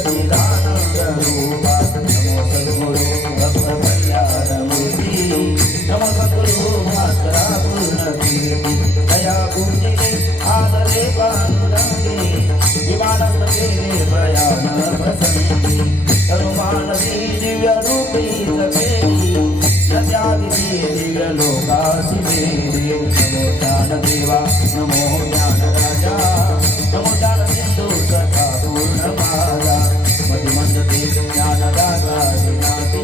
सच्चिदानंद रूपा नमो सद्गुरु भक्त कल्याण मूर्ती नमो सद्गुरु भास्करा पूर्ण कीर्ती दया गुंजिले आदरे पांडुरंगी विमानस्थ केले प्रयाण प्रसंगी तरुमानवी दिव्य रूपी सखेली नद्यादिती दिव्य लोकासी मेरी नमो ज्ञान देवा नमो ज्ञान राजा नमो ज्ञान सिंधू सखा पूर्ण माला मधुमंदते ज्ञानदाता विनाती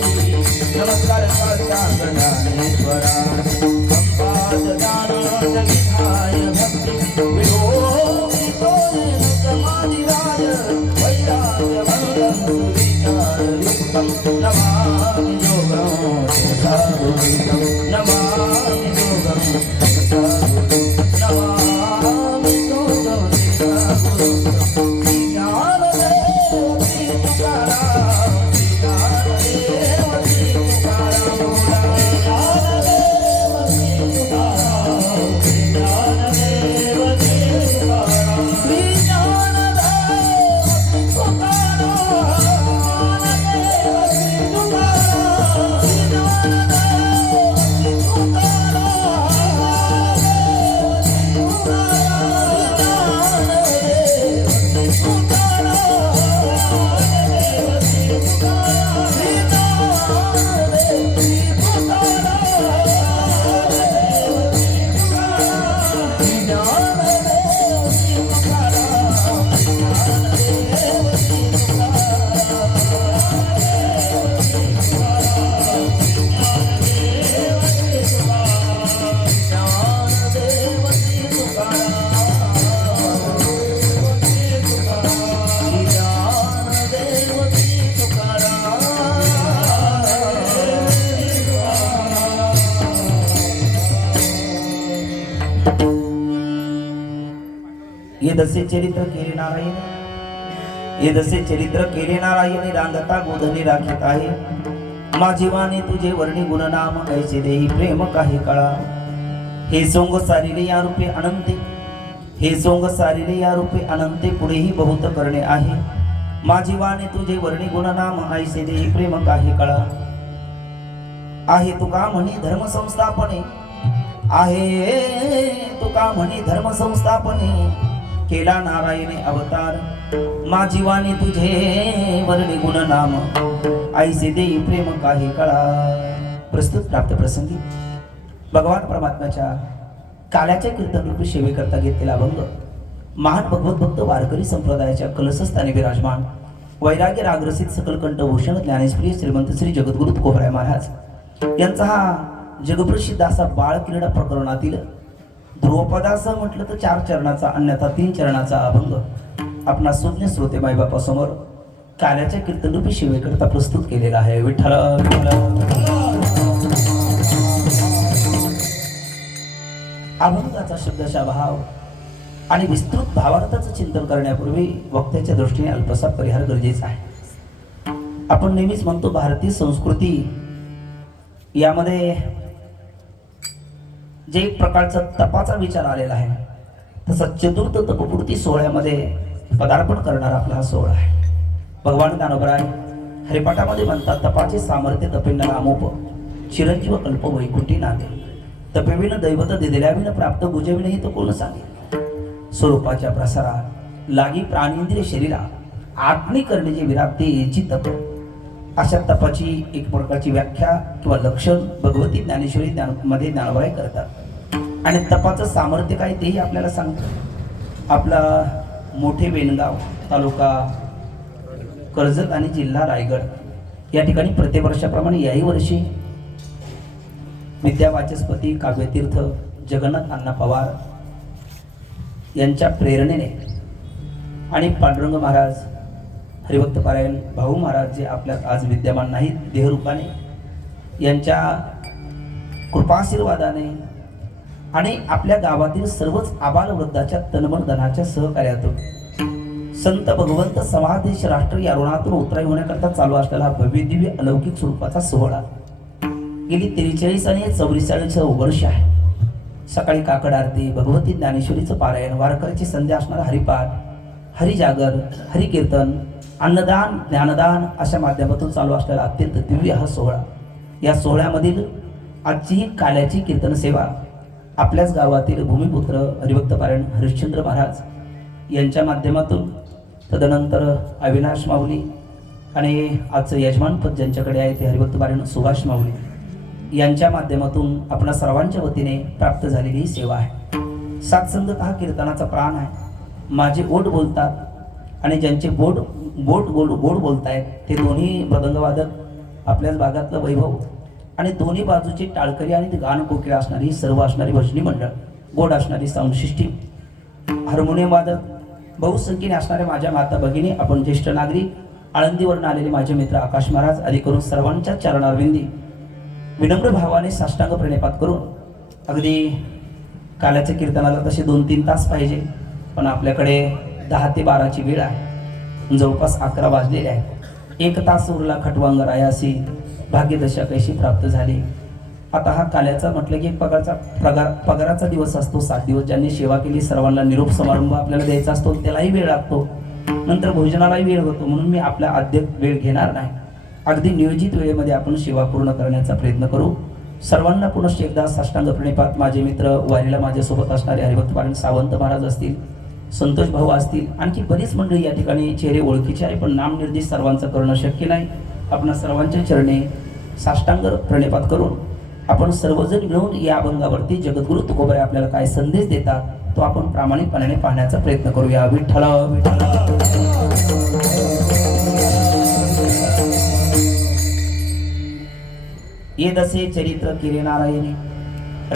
नमस्कार साष्टांग ज्ञानेश्वरा संपाद ज्ञान विधाय भक्ति विलोकितो समाधिराज वैराग्य भंगं सुविचार युक्तं नमामि योगं साधुतं नमामि योगं साधुतं नमामि योगं साधुतं ज्ञानदेव श्री तुकाराम ज्ञानदेव श्री तुकाराम ज्ञानदेव श्री तुकाराम ज्ञानदेव श्री तुकाराम श्री ज्ञानदेव श्री तुकाराम ये दसे चरित्र केले नारायण ये दसे चरित्र केले नारायण रांगता गोधनी राखीत आहे मा जीवाने तुझे वर्णी गुणनाम ऐसे देही प्रेम काही कळा हे सोंग सारिले या रूपे अनंते हे सोंग सारिले या रूपे अनंते पुढेही बहुत करणे आहे मा जीवाने तुझे वर्णी गुणनाम ऐसे देही प्रेम काही कळा आहे तुका म्हणी धर्म संस्थापने आहे तुका म्हणी धर्म संस्थापने केला नारायणे अवतार मा जीवाने तुझे वर्णी गुण नाम ऐसे देई प्रेम काही कळा प्रस्तुत प्राप्त प्रसंगी भगवान परमात्म्याच्या काल्याच्या कीर्तन रूपी सेवेकरता घेतलेला अभंग महान भगवत भक्त वारकरी संप्रदायाच्या कलशस्थानी विराजमान वैराग्य रागरसित सकलकंठ भूषण ज्ञानेश्वरी श्रीमंत श्री जगद्गुरु तुकोबराय महाराज यांचा हा जगप्रसिद्ध असा बाळ क्रीडा प्रकरणातील ध्रुवपदासह म्हटलं तर 4 चरणाचा अन्यथा 3 चरणाचा अभंग आपणा सुज्ञ श्रोते मायबापासमोर काल्याच्या कीर्तनरूपी सेवेकरता प्रस्तुत केलेला आहे विठ्ठल अभंगाचा शब्दशः भाव आणि विस्तृत भावार्थाचं चिंतन करण्यापूर्वी वक्त्याच्या दृष्टीने अल्पसा परिहार गरजेचा आहे आपण नेहमीच म्हणतो भारतीय संस्कृती यामध्ये जे एक प्रकारचा तपाचा विचार आलेला आहे तसा चतुर्थ तपपूर्ती सोहळ्यामध्ये पदार्पण करणार आपला हा सोहळा आहे भगवान ज्ञानोबराय हरिपाठामध्ये म्हणतात तपाचे सामर्थ्य तपेन नामोप चिरंजीव कल्प वैकुंठी नांदे तपेविन दैवत दिदिल्याविन प्राप्त गुजविनही तो कोण सांगे स्वरूपाच्या प्रसारात लागी प्राणेंद्रिय शरीरा आत्मी करण्याची विराप्ती याची तप अशा तपाची एक प्रकारची व्याख्या किंवा लक्षण भगवती ज्ञानेश्वरी मध्ये ज्ञानोबराय करतात आणि तपाचं सामर्थ्य काय तेही आपल्याला सांगतात आपला मोठे बेनगाव तालुका कर्जत आणि जिल्हा रायगड या ठिकाणी प्रतिवर्षाप्रमाणे याही वर्षी विद्यावाचस्पती काव्यतीर्थ जगन्नाथ अण्णा पवार यांच्या प्रेरणेने आणि पांडुरंग महाराज हरिभक्त पारायण भाऊ महाराज जे आपल्यात आज विद्यमान नाहीत देहरूपाने यांच्या कृपाशीर्वादाने आणि आपल्या गावातील सर्वच आबाल वृद्धाच्या तनमन धनाच्या सहकार्यातून संत भगवंत समादेश राष्ट्र या ऋणातून उतराई होण्याकरता चालू असलेला भव्य दिव्य अलौकिक स्वरूपाचा सोहळा गेली 43 आणि 44 वर्ष आहे सकाळी काकड आरती भगवती ज्ञानेश्वरीचं पारायण वारकऱ्याची संध्या असणारा हरिपाठ हरिजागर हरिकीर्तन अन्नदान ज्ञानदान अशा माध्यमातून चालू असलेला अत्यंत दिव्य हा सोहळा. या सोहळ्यामधील आजची ही काल्याची कीर्तन सेवा आपल्याच गावातील भूमिपुत्र हरिभक्त पारायण हरिश्चंद्र महाराज यांच्या माध्यमातून, तदनंतर अविनाश माऊली आणि आजचं यजमानपद ज्यांच्याकडे आहे ते हरिभक्त पारायण सुभाष माऊली यांच्या माध्यमातून आपणा सर्वांच्या वतीने प्राप्त झालेली ही सेवा आहे. सात्संगत हा कीर्तनाचा प्राण आहे. माझे ओठ बोलतात आणि ज्यांचे बोट गोड बोलतायत ते दोन्ही मृदंगवादक, आपल्याच भागातलं वैभव आणि दोन्ही बाजूची टाळकरी आणि ते गान कोकिळ असणारी सर्व असणारी भजनी मंडळ, गोड असणारी साऊंड सिस्टीम, हार्मोनियम वादक, बहुसंख्येने असणारे माझ्या माता भगिनी, आपण ज्येष्ठ नागरिक, आळंदीवरून आलेले माझे मित्र आकाश महाराज आदी करून सर्वांच्या चरणारविंदी विनम्र भावाने साष्टांग प्रणिपात करून, अगदी काल्याच्या कीर्तनाला तसे 2-3 तास पाहिजे, पण आपल्याकडे 10 ते 12ची वेळ आहे. जवळपास 11 वाजलेले आहे. 1 तास उरला खटवांगरायासी भाग्यदशा कैशी प्राप्त झाली. आता हा काल्याचा म्हटलं की पगाराचा दिवस असतो. 7 दिवस ज्यांनी सेवा केली सर्वांना निरोप समारंभ आपल्याला द्यायचा असतो, त्यालाही वेळ लागतो, नंतर भोजनालाही वेळ होतो. म्हणून मी आपला अद्यप वेळ घेणार नाही. अगदी नियोजित वेळेमध्ये आपण सेवा पूर्ण करण्याचा प्रयत्न करू. सर्वांना पुनश्च एकदा साष्टांग प्रणिपात. माझे मित्र वारीला माझ्यासोबत असणारे हरिभक्त पारायण सावंत महाराज असतील, संतोष भाऊ असतील, आणखी बरीच मंडळी या ठिकाणी चेहरे ओळखीचे आहे, पण नामनिर्देश सर्वांचं करणं शक्य नाही. आपण सर्वांच्या चरणी साष्टांग प्रणिपात करून आपण सर्वजण मिळून या अभंगावरती जगद्गुरु तुकोबराय आपल्याला काय संदेश देतात तो आपण प्रामाणिकपणाने पाहण्याचा प्रयत्न करूया. विठ्ठल विठ्ठल. ये दसे चरित्र किरे नारायणी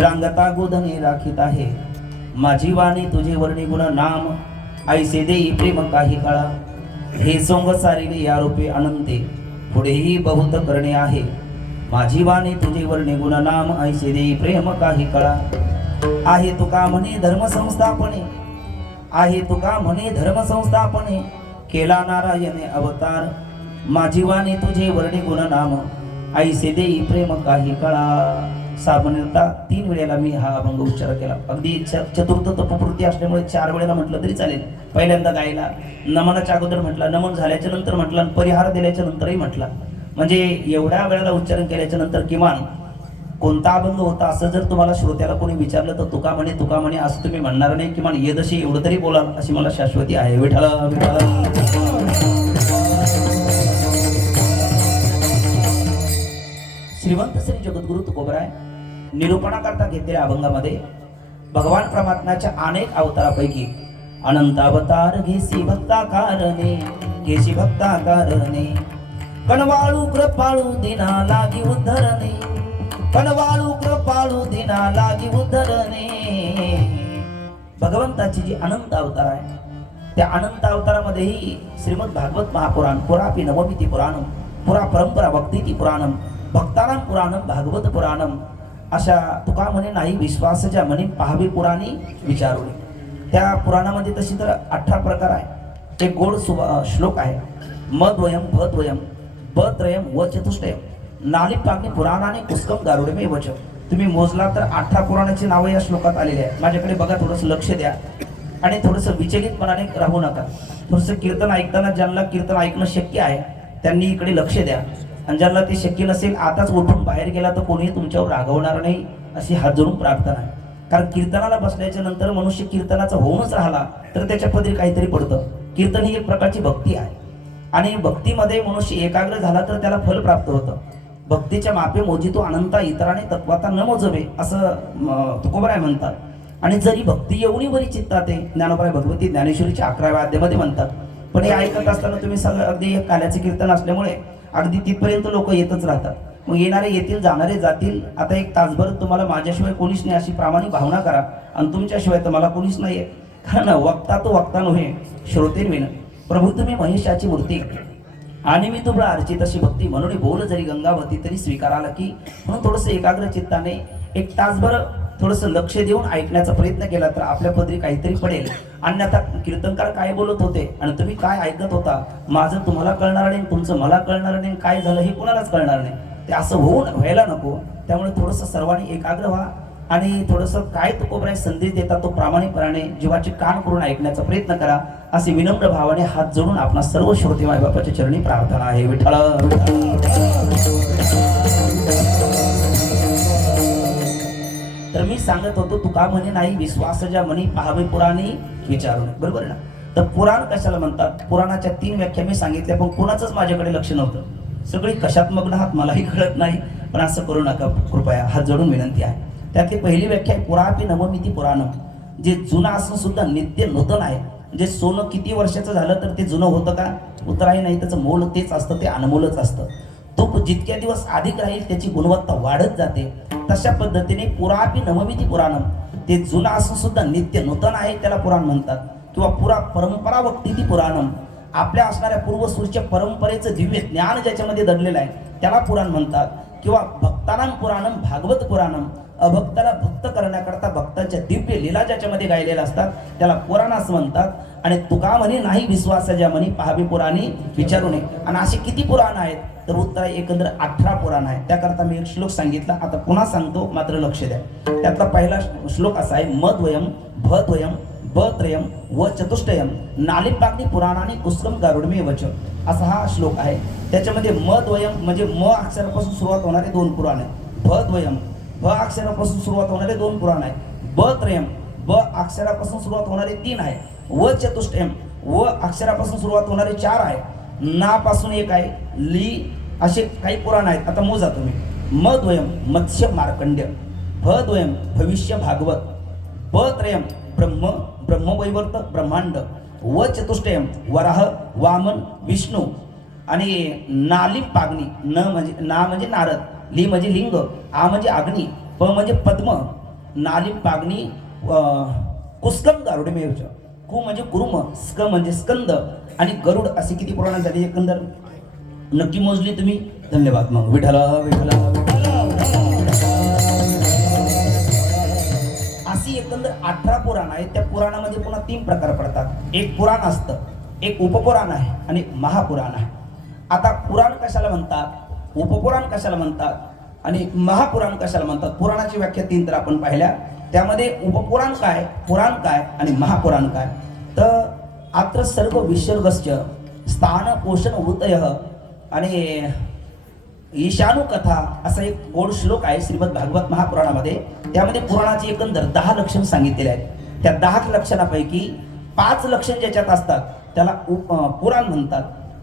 रांगता गोधने राखीत आहे. माझी वाणी तुझे वर्णी गुण नाम ऐसे देई प्रेम काही काळा. हे सोंग सारिले या रूपे अनंते पुढेही बहुत करणे आहे. माझी वाणी तुझे वर्णी गुण नाम ऐसे देई प्रेम काही काळा. आहे तुका म्हणे धर्म संस्थापने, आहे तुका म्हणे धर्म संस्थापने केला नारायणे अवतार. माझी वाणी तुझे वर्णी गुण नाम ऐसे देई प्रेम काही काळा. सामान्यतः 3 वेळेला मी हा अभंग उच्चार केला. अगदी चतुर्थ तपपूर्ती असल्यामुळे 4 वेळेला म्हटलं तरी चालेल. पहिल्यांदा गायला नमनाच्या अगोदर म्हटलं, नमन झाल्याच्या नंतर म्हटलं, परिहार दिल्याच्या नंतरही म्हटलं. म्हणजे एवढ्या वेळेला उच्चारण केल्याच्या नंतर किमान कोणता अभंग होता असं जर तुम्हाला श्रोत्याला कोणी विचारलं तर तुका म्हणे असं तुम्ही म्हणणार नाही. किमान येदशी एवढं तरी बोलाल अशी मला शाश्वती आहे. विठ्ठल विठ्ठल. श्रीमंत श्री जगद्गुरु तुकोबराय निरूपणाकरता घेतलेल्या अभंगामध्ये भगवान परमात्म्याच्या अनेक अवतारापैकी अनंत अवतार घेसी भक्ता कारणे, घेसी भक्ता कारणे. कणवाळू कृपाळू दिना लागी उद्धरणे, कणवाळू कृपाळू दिना लागी उद्धरणे. भगवंताची जी अनंत अवतार आहे त्या अनंत अवतारामध्येही श्रीमद भागवत महापुराण, पुरापि नवमिति पुराणम, पुरा परंपरा भक्तीति पुराणम, भक्तानां पुराणम भागवत पुराणम. अशा तुका म्हणे नाही विश्वासच्या म्हणे पाहावे पुराणी विचारुळे. त्या पुराणामध्ये तशी तर 18 प्रकार आहे. एक गोड श्लोक आहे, मद्वयम भद्वयम बत्रयम व चतुष्टयम नाली पागणी पुराणाने पुष्कम गारुडे वच. तुम्ही मोजला तर 18 पुराणाची नावं या श्लोकात आलेली आहेत. माझ्याकडे बघा, थोडंसं लक्ष द्या आणि थोडंसं विचलितपणाने राहू नका. थोडंसं कीर्तन ऐकताना ज्यांना कीर्तन ऐकणं शक्य आहे त्यांनी इकडे लक्ष द्या, आणि ज्यांना ते शक्य नसेल आताच उठून बाहेर गेला तर कोणीही तुमच्यावर रागवणार नाही अशी हात जोडून प्रार्थना आहे. कारण कीर्तनाला बसल्याच्या नंतर मनुष्य कीर्तनाचा होऊनच राहिला तर त्याच्या पदरी काहीतरी पडतं. कीर्तन ही एक प्रकारची भक्ती आहे आणि भक्तीमध्ये मनुष्य एकाग्र झाला तर त्याला फल प्राप्त होतं. भक्तीच्या मापे मोजितो अनंता इतराने तत्वाता न मोजवे असं तुकोबराय म्हणतात. आणि जरी भक्ती येऊनही बरी चित्तात आहे, ज्ञानोबराय भगवती ज्ञानेश्वरीच्या 11व्या अध्यायामध्ये म्हणतात. पण हे ऐकत असताना तुम्ही सगळं अगदी काल्याचे कीर्तन असल्यामुळे अगदी तिथपर्यंत लोक येतच राहतात. मग येणारे येतील, जाणारे जातील. आता 1 तासभर तुम्हाला माझ्याशिवाय कोणीच नाही अशी प्रामाणिक भावना करा, आणि तुमच्याशिवाय तर मला कोणीच नाही आहे. कारण वक्ता तो वक्ता नव्हे श्रोतेर्विन. प्रभू तुम्ही महेशाची मूर्ती आणि मी तुला अर्चित अशी भक्ती म्हणून बोल जरी गंगावती तरी स्वीकाराला की. म्हणून थोडंसं एकाग्र चित्ताने 1 तासभर थोडंसं लक्ष देऊन ऐकण्याचा प्रयत्न केला तर आपल्या पदरी काहीतरी पडेल. अन्यथा कीर्तनकार काय बोलत होते आणि तुम्ही काय ऐकत होता, माझं तुम्हाला कळणार नाही, तुमचं मला कळणार नाही, काय झालं हे कोणालाच कळणार नाही. ते असं व्हायला नको. त्यामुळे थोडंसं सर्वांनी एकाग्र व्हा आणि थोडंसं काय तुकोबराय संदेश देतात तो प्रामाणिकपणाने जीवाचे कान करून ऐकण्याचा प्रयत्न करा, असे विनम्र भावाने हात जोडून आपणा सर्व श्रोते मायबापाच्या चरणी प्रार्थना आहे. विठ्ठल तर मी सांगत होतो, तुका म्हणे नाही विश्वास ज्या म्हणी पाहावे पुराणी विचारून, बरोबर ना. तर पुराण कशाला म्हणतात, पुराणाच्या 3 व्याख्या मी सांगितल्या, पण कोणाचंच माझ्याकडे लक्ष नव्हतं. सगळी कशात मग्न आहात मलाही कळत नाही, पण असं करू नका कृपया, हात जोडून विनंती आहे. त्यातली पहिली व्याख्या आहे पुरापी नवमिती पुराणम, जे जुनं असून सुद्धा नित्य नूतन आहे. म्हणजे सोनं किती वर्षाचं झालं तर ते जुनं होतं का, उतराही नाही, त्याचं मोल तेच असतं, ते अनमोलच असतं. तूप जितक्या दिवस अधिक राहील त्याची गुणवत्ता वाढत जाते. तशा पद्धतीने पुरापी नवमिती पुराणम, ते जुनं असून सुद्धा नित्य नूतन आहे, त्याला पुराण म्हणतात. किंवा पुरा परंपरा वक्ती पुराणम, आपल्या असणाऱ्या पूर्वसूरच्या परंपरेचं दिव्य ज्ञान ज्याच्यामध्ये दडलेलं आहे त्याला पुराण म्हणतात. किंवा भक्तानां पुराणम भागवत पुराणम, अभक्ताला भक्त करण्याकरता भक्तांच्या दिव्य लीला ज्याच्यामध्ये गायलेल्या असतात त्याला पुराण असं म्हणतात. आणि तुका म्हणे नाही विश्वास ज्या म्हणे पाहावी पुराणी विचारू नये. आणि असे किती पुराण आहेत तर उत्तर एकंदर 18 पुराण आहे. त्याकरता मी एक श्लोक सांगितला, आता पुन्हा सांगतो, मात्र लक्ष द्या. त्यातला पहिला श्लोक असा आहे, मद्वयम भद्वयम बत्रयम व चतुष्टयम नालिपाग्नी पुराणाने कुस्कम गारुडमे वच, असा हा श्लोक आहे. त्याच्यामध्ये मद्वयम म्हणजे म अक्षरापासून सुरुवात होणारे 2 पुराण आहे. भद्वयम भ अक्षरापासून सुरुवात होणारे 2 पुराण आहे. बत्रयम ब अक्षरापासून सुरुवात होणारे 3 आहे. व चतुष्टयम व अक्षरापासून सुरुवात होणारे 4 आहे. ना पासून 1 आहे. ली असे काही पुराण आहेत. आता मोजा तुम्ही. मद्वयम मत्स्य मार्कंड्य, भद्वयम भविष्य भागवत, बत्रयम ब्रह्मवैवर्त ब्रह्मांड, व चतुष्टयम वराह वामन विष्णू, आणि नाली पाग्नी, न म्हणजे ना म्हणजे नारद, ली म्हणजे लिंग, आ म्हणजे अग्नी, प म्हणजे पद्म, नाली पाग्नी कुस्कम गारुडमेव, कु म्हणजे कुर्म, स्क म्हणजे स्कंद आणि गरुड, असे किती पुराण झाली एकंदर नक्की मोजली तुम्ही. धन्यवाद. मग विठ्ठला विठ्ठला अशी एकंदर 18 पुराण आहेत. त्या पुराणामध्ये पुन्हा 3 प्रकार पडतात. एक पुराण असतं, एक उपपुराण आहे आणि महापुराण आहे. आता पुराण कशाला म्हणतात, उपपुराण कशाला म्हणतात आणि महापुराण कशाला म्हणतात. पुराणाची व्याख्या 3 तर आपण पाहिल्या. त्यामध्ये उपपुराण काय, पुराण काय आणि महापुराण काय. तर अत्र सर्व विसर्गस्य स्थान पोषण उतय आणि ईशानु कथा असा एक गोड श्लोक आहे श्रीमद भागवत महापुराणामध्ये. त्यामध्ये पुराणाची एकंदर 10 लक्षण सांगितलेले आहेत. त्या 10 लक्षणापैकी 5 लक्षण ज्याच्यात असतात त्याला पुराण म्हणतात.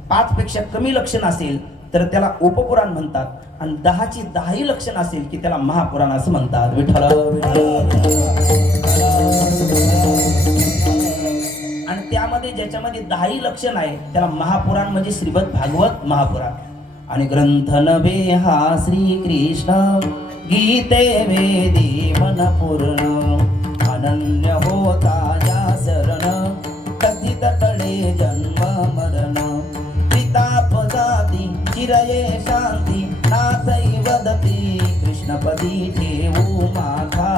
5 पेक्षा कमी लक्षण असेल तर त्याला उपपुराण म्हणतात. आणि 10ची 10 लक्षण असेल की त्याला महापुराण असं म्हणतात. विठ्ठल आणि त्यामध्ये ज्याच्यामध्ये 10 लक्षण आहे त्याला महापुराण म्हणजे श्रीमद भागवत महापुराण. आणि ग्रंथ नवे हा श्रीकृष्ण गीते वेदी मन पूर्ण, अनन्य होता या शरण कथित तळे जन्म मरण, पिताप जाती चिरये शांती नाथई वदती कृष्णपदी ठेवू माथा,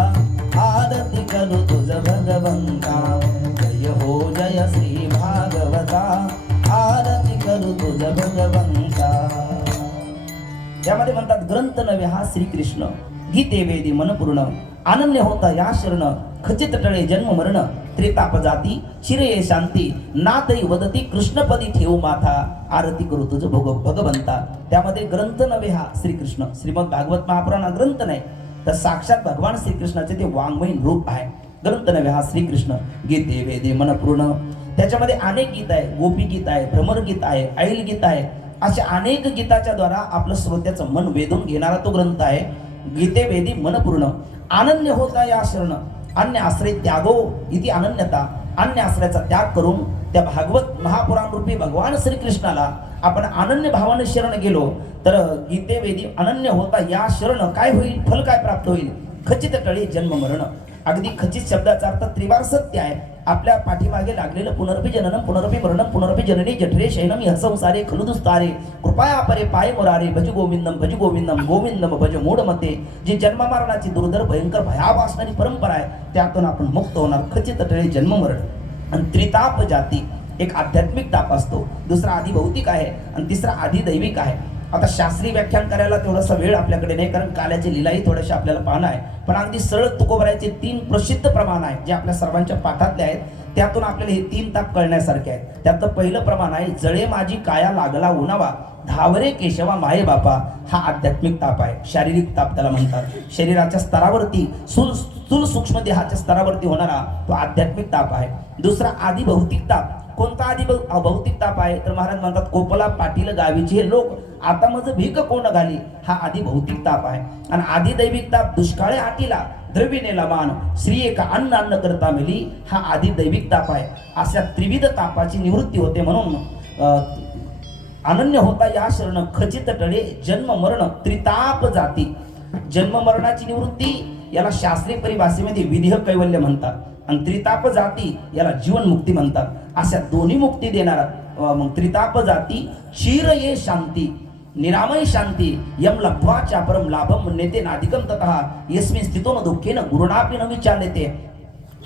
आरती करू तुझ भगवंता, जय हो जय श्री भागवता, आरती करू तुझ भगवंता. त्यामध्ये म्हणतात ग्रंथ नवे हा श्रीकृष्ण गीते वेदी मनपूर्ण, अनन्य होता या शरण खचित टळे जन्म मरण, त्रिताप जाती चिरये शांती नाथई वदती कृष्णपदी ठेवू माथा, आरती करू तुझ भगवंता. त्यामध्ये ग्रंथ नवे हा श्रीकृष्ण, श्रीमद भागवत महापुराण ग्रंथ नाही तर साक्षात भगवान श्रीकृष्णाचे ते वाङ्मयीन रूप आहे. ग्रंथ नवे हा श्रीकृष्ण गीते वेदी मनपूर्ण. त्याच्यामध्ये अनेक गीत आहे, गोपी गीत आहे, भ्रमर गीत आहे, ऐल गीत आहे. अशा अनेक गीताच्या द्वारा आपलं श्रोत्याचं मन वेधून घेणारा तो ग्रंथ आहे. गीते वेदी मनपूर्ण, अनन्य होता या शरण, अन्य आश्रय त्यागो इति अनन्यता. अन्य आश्रयाचा त्याग करून त्या भागवत महापुराण रूपी भगवान श्रीकृष्णाला आपण अनन्य भावाने शरण गेलो तर गीते वेदी अनन्य होता या शरण काय होईल, फल काय प्राप्त होईल, खचित टळे जन्म मरण. अगदी खचित शब्दाचा अर्थ त्रिवार सत्य आहे. आपल्या पाठीमागे लागलेलं पुनरपी जननम पुनरपी मरणम पुनरपी जननी जठरे शयनम ह्य संसारे खलु दुस्तारे कृपया परे पाय मोरारे भज गोविंदम गोविंदम भज मूढमते. जी जन्म मरणाची दुर्धर भयंकर भयावह असणारी परंपरा आहे त्यातून आपण मुक्त होणार. खचित टळे जन्म मरण. आणि त्रिताप जाती, एक आध्यात्मिक ताप असतो, दुसरा आधी भौतिक आहे आणि तिसरा आधी दैविक आहे. आता शास्त्रीय व्याख्यान करायला थोडासा वेळ आपल्याकडे नाही, कारण काल्याची लीलाही थोड्याशा आपल्याला पाहणं आहे. पण अगदी सरळ तुकोबरायचे 3 प्रसिद्ध प्रमाण आहेत जे आपल्या सर्वांच्या पाठातले आहेत. त्यातून आपल्याला हे 3 ताप कळण्यासारखे आहेत. त्यातलं पहिलं प्रमाण आहे, जळे माझी काया लागला उन्हावा धावरे केशवा माये बापा. हा आध्यात्मिक ताप आहे, शारीरिक ताप त्याला म्हणतात. शरीराच्या स्तरावरती स्थूल सूक्ष्म देहाच्या स्तरावरती होणारा तो आध्यात्मिक ताप आहे. दुसरा आधी भौतिक ताप. कोणता आधी भौतिक ताप आहे तर महाराज म्हणतात, कोपला पाटील गावीचे हे लोक आता माझं भीक कोण घाली. हा आधी भौतिक ताप आहे. आणि आधी दैविक ताप, दुष्काळे आटीला द्रविणेला मान श्री एका अन्न अन्न करता मिली. हा आधी दैविक ताप आहे. अशा त्रिविध तापाची निवृत्ती होते. म्हणून अनन्य होता या शरण खचित टळे जन्म मरण त्रिताप जाती. जन्म मरणाची निवृत्ती याला शास्त्रीय परिभाषेमध्ये विदेह कैवल्य म्हणतात, आणि त्रिताप जाती याला जीवन मुक्ती म्हणतात. अशा दोन्ही मुक्ती देणारा मग त्रिताप जाती क्षीर ये शांती निरामय शांती यम लब्ध्वा चापरम लाभम नेते नाधिकम ततः यस्मिन स्थितो न दुःखेन गुरुणापि न विचारलेते.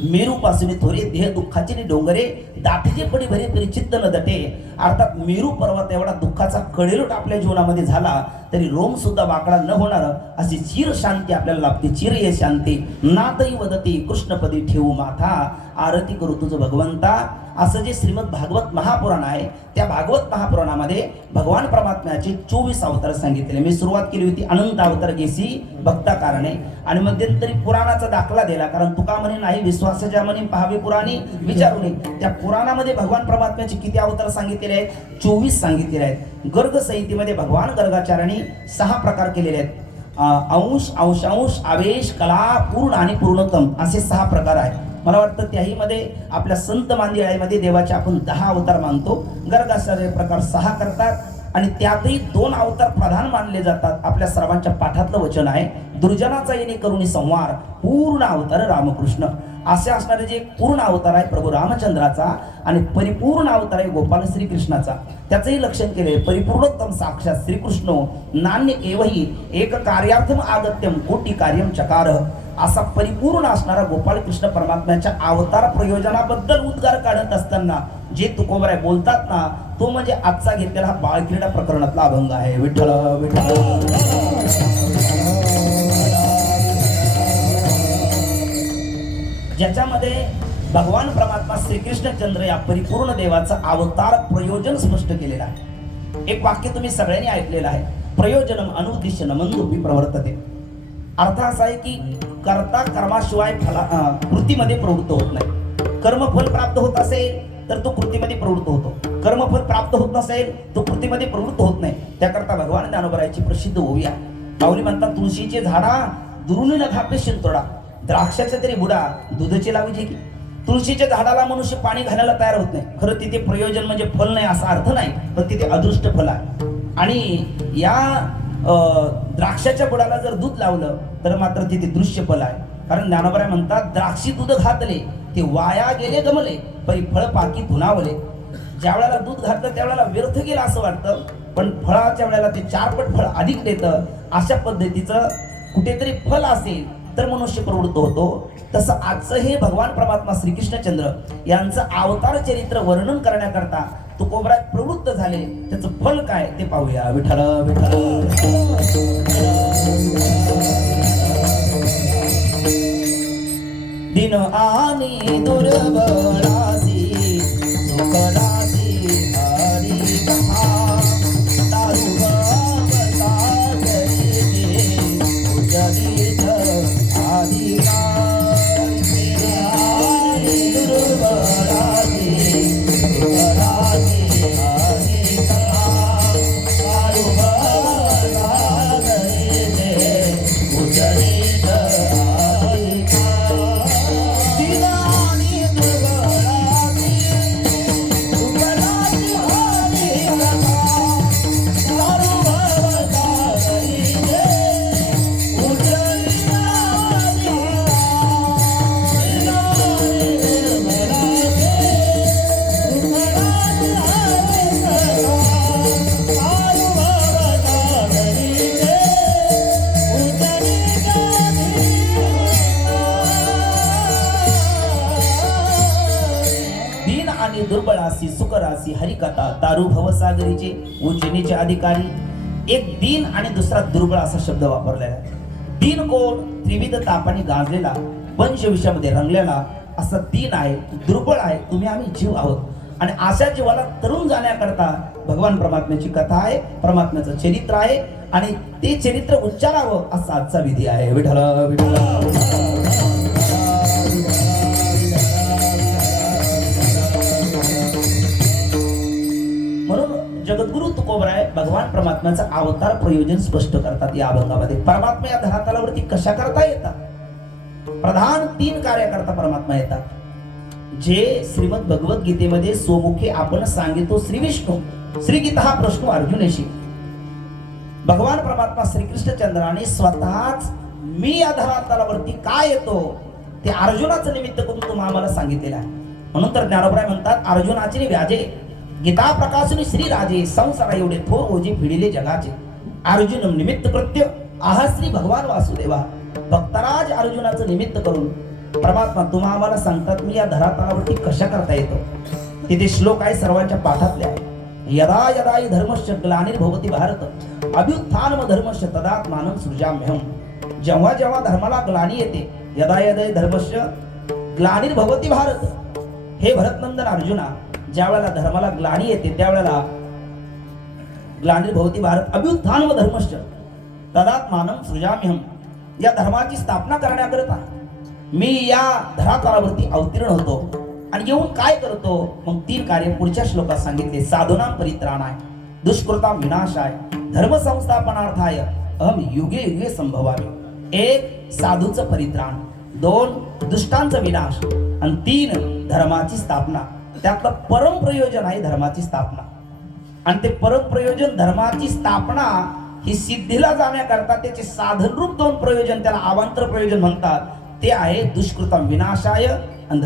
मेरूपासून थोरे देह दुःखाचे डोंगरे दाटजे पडी भरे तरी चित्त न दटे. अर्थात मेरू पर्वत एवढा दुःखाचा कडेलोट आपल्या जीवनामध्ये झाला तरी रोम सुद्धा वाकडा न होणार अशी चिर शांती आपल्याला लाभते. चिर ये शांती नातई वदती कृष्णपदी ठेवू माथा आरती करू तुझं भगवंता. असं जे श्रीमद भागवत महापुराण आहे त्या भागवत महापुराणामध्ये भगवान परमात्म्याचे 24 अवतार सांगितले. मी सुरुवात केली होती अनंत अवतार घेसी भक्ता कारणे, आणि मध्यंतरी पुराणाचा दाखला दिला, कारण तुका म्हणे नाही विश्वासाच्या म्हणे पहावे पुराणी विचारू नये. त्या पुराणामध्ये भगवान परमात्म्याचे किती अवतार सांगितलेले आहेत? 24 सांगितलेले आहेत. गर्ग संहितेमध्ये भगवान गर्गाचार्यांनी 6 प्रकार केलेले आहेत. अंश अंशांश आवेश कला पूर्ण आणि पूर्णतम असे 6 प्रकार आहेत. मला वाटतं त्याही मध्ये आपल्या संत मांदियाळीमध्ये देवाचे आपण 10 अवतार मानतो. गर्गाचार्य प्रकार 6 करतात, आणि त्यातही 2 अवतार प्रधान मानले जातात. आपल्या सर्वांच्या पाठातलं वचन आहे, दुर्जनाचा येणे करुणी संहार पूर्ण अवतार रामकृष्ण. असे असणारे जे पूर्ण अवतार आहे प्रभू रामचंद्राचा, आणि परिपूर्ण अवतार आहे गोपाल श्रीकृष्णाचा. त्याचंही लक्षण केले, परिपूर्णोत्तम साक्षात श्रीकृष्ण नान्य एवही एक कार्यार्थम आगत्यम कोटी कार्यम चकार. असा परिपूर्ण असणारा गोपाल कृष्ण परमात्म्याच्या अवतार प्रयोजनाबद्दल उद्गार काढत असताना जे तुकोबराय बोलतात ना, तो म्हणजे आजचा घेतलेला हा बाळक्रीडा प्रकरणातला अभंग आहे. विठ्ठल विठ्ठल. ज्याच्यामध्ये भगवान परमात्मा श्रीकृष्णचंद्र या परिपूर्ण देवाचा अवतार प्रयोजन स्पष्ट केलेलं आहे. एक वाक्य तुम्ही सगळ्यांनी ऐकलेलं आहे, प्रयोजनम अनुद्दिश्य नमंदुपी प्रवर्तते. अर्थ असा आहे की कर्ता कर्माशिवाय कृतीमध्ये प्रवृत्त होत नाही. कर्मफल प्राप्त होत असेल तर तो कृतीमध्ये प्रवृत्त होतो, कर्मफल प्राप्त होत नसेल तो कृतीमध्ये प्रवृत्त होत नाही. त्याकरता भगवान ज्ञानोबरायची प्रसिद्ध ओवी आहे. माऊली म्हणतात, तुळशीचे झाडा दुरुनी न घापे शिंतोडा द्राक्षाच्या तरी बुडा दुधचे लावी की. तुळशीच्या झाडाला मनुष्य पाणी घालायला तयार होत नाही. खरं तिथे प्रयोजन म्हणजे फल नाही असा अर्थ नाही, पण तिथे अदृष्ट फल आहे. आणि या द्राक्षाच्या बुडाला जर दूध लावलं तर मात्र तिथे दृश्य फल आहे. कारण ज्ञानोबराय म्हणतात, द्राक्षी दूध घातले ते वाया गेले गमले परी फळ पाकी धुनावले. ज्या वेळेला दूध घातलं त्यावेळेला व्यर्थ गेलं असं वाटतं, पण फळाच्या वेळेला ते 4 पट फळ अधिक देतं. अशा पद्धतीचं कुठेतरी फल असेल तर मनुष्य प्रवृत्त होतो. तसं आजचं हे भगवान परमात्मा श्रीकृष्णचंद्र यांचं अवतार चरित्र वर्णन करण्याकरता तुकोबराय प्रवृत्त झाले. त्याचं फल काय ते पाहूया. विठ्ठल विठ्ठल. दिन आणि दुर्बळासी सुखरासी हरी कथा दुर्बळासी सुखरासी हरिकथा तारू भवसागरीचे उज्जैनीचे अधिकारी. एक दीन आणि दुसरा दुर्बळ असा शब्द वापरलेला आहे. दीन कोण? त्रिविध तापाने गाजलेला, पंचविषयामध्ये रंगलेला असा दीन आहे, दुर्बळ आहे. तुम्ही आम्ही जीव आहोत आणि अशा जीवाला तरुण जाण्याकरता भगवान परमात्म्याची कथा आहे, परमात्म्याचं चरित्र आहे आणि ते चरित्र उच्चारावं असा आजचा विधी आहे. विठ्ठल विठ्ठल. म्हणून जगद्गुरु तुकोबराय भगवान परमात्म्याचा अवतार प्रयोजन स्पष्ट करतात या अभंगामध्ये. परमात्मा या धरातलावरती कशा करता येतात? प्रधान 3 कार्य करता परमात्मा येतात, जे श्रीमद भगवत गीतेमध्ये स्वमुखे आपण सांगितो. श्री विष्णू श्री गीता हा प्रश्न अर्जुनेशी भगवान परमात्मा श्रीकृष्णचंद्राने स्वतःच मी या धरातलावरती काय येतो ते अर्जुनाचं निमित्त करून तुम्हाला आम्हाला सांगितलेलं आहे. म्हणून तर ज्ञानोबराय म्हणतात, अर्जुनाचे व्याजे गीता प्रकाशनी श्री राजे संसार एवढे थोर ओझे फिडिले जगाचे. अर्जुन निमित्त कृत्य आहा श्री भगवान वासुदेवा. भक्तराज अर्जुनाचं निमित्त करून परमात्मा तुम्हा आम्हाला सांगतात मी या धरातलावरती कशा करता येतो. तिथे श्लोक आहे सर्वांच्या पाठातले आहे. यदा यदा हि धर्मस्य ग्लानिर्भवति भारत अभ्युत्थानम धर्मस्य तदात्मानं सृजाम्यहम्. जेव्हा जेव्हा धर्माला ग्लानी येते, यदा यदा हि धर्मस्य ग्लानिर्भवति भारत. हे भरतनंदन अर्जुना, ज्या वेळेला धर्माला ग्लानी येते त्यावेळेला ग्लानिर्भवति भारत अभ्युत्थानम धर्मस्य तदात्मानं सृजाम्यहम्. या धर्माची स्थापना करण्याकरता मी या धरातलावरती अवतीर्ण होतो आणि येऊन काय करतो? मग 3 कार्य पुढच्या श्लोकात सांगितले. साधूनां परित्राणाय, दुष्कृतां विनाशाय, धर्म संस्थापनार्थाय अहम युगे युगे संभवामि. 1 साधूचं परित्राण, 2 दुष्टांचा विनाश आणि 3 धर्माची स्थापना. त्यातलं परम प्रयोजन आहे धर्माची स्थापना. आणि ते परम प्रयोजन धर्माची स्थापना ही सिद्धीला जाण्याकरता त्याचे साधन रूप 2 प्रयोजन, त्याला अवांतर प्रयोजन म्हणतात. ते आहे दुष्कृता विनाशाय आणि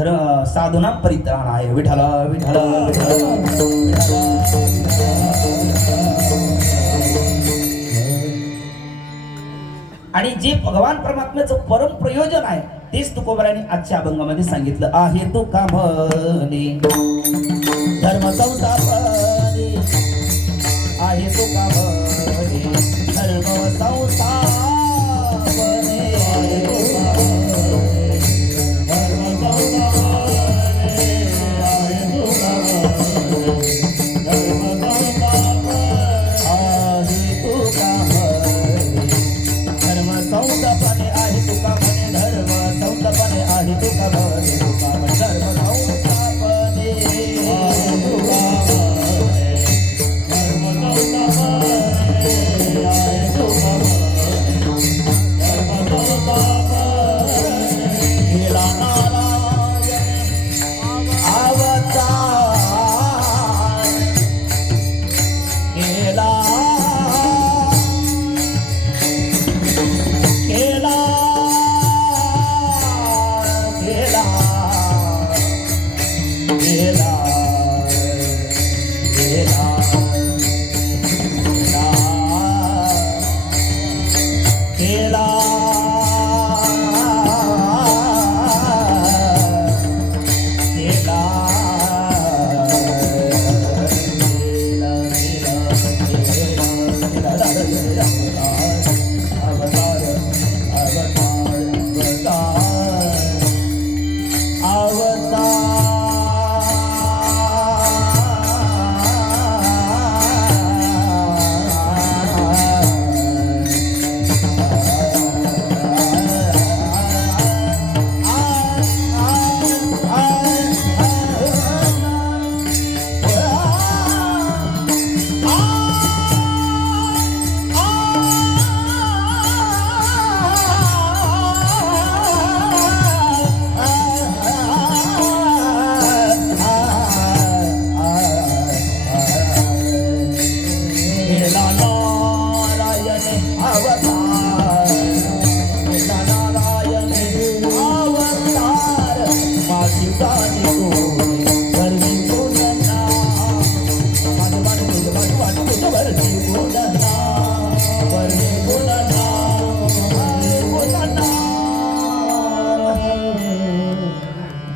साधूनां परित्राणाय. विठ्ठल विठ्ठल विठ्ठल. आणि जे भगवान परमात्म्याचं परम प्रयोजन आहे तेच तुकोबरायांनी आजच्या अभंगामध्ये सांगितलं आहे. तुका म्हणे धर्म संस्थापने, आहे तुका म्हणे धर्म संस्थापने.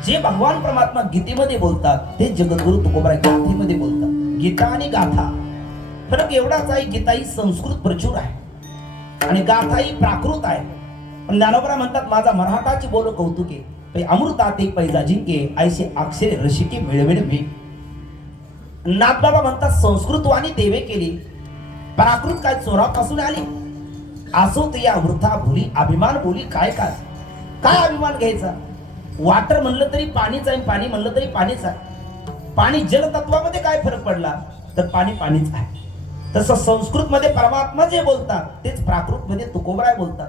जे भगवान परमात्मा गीतेमध्ये बोलतात ते जगद्गुरु तुकोबराय गाथेमध्ये बोलतात. गीता आणि गाथा फरक एवढाच आहे, गीता ही संस्कृत प्रचूर आहे आणि गाथा ही प्राकृत आहे. पण ज्ञानोबा म्हणतात माझा मराठाची बोल कौतुके, अमृतात एक पैजा जिंके, ऐसे अक्षरे रसिके मिळवेड मी. नाथबाबा म्हणतात संस्कृत वाणी देवे केली, प्राकृत काय चोरापासून आली. असो ते या वृथा भुली, अभिमान बोली काय काय काय अभिमान घ्यायचा. वाटर म्हणलं तरी पाणीच आहे, पाणी म्हणलं तरी पाणीच आहे. पाणी जलतत्वामध्ये काय फरक पडला तर पाणी पाणीच आहे. तसं संस्कृत मध्ये परमात्मा जे बोलतात तेच प्राकृत मध्ये तुकोबराय बोलतात.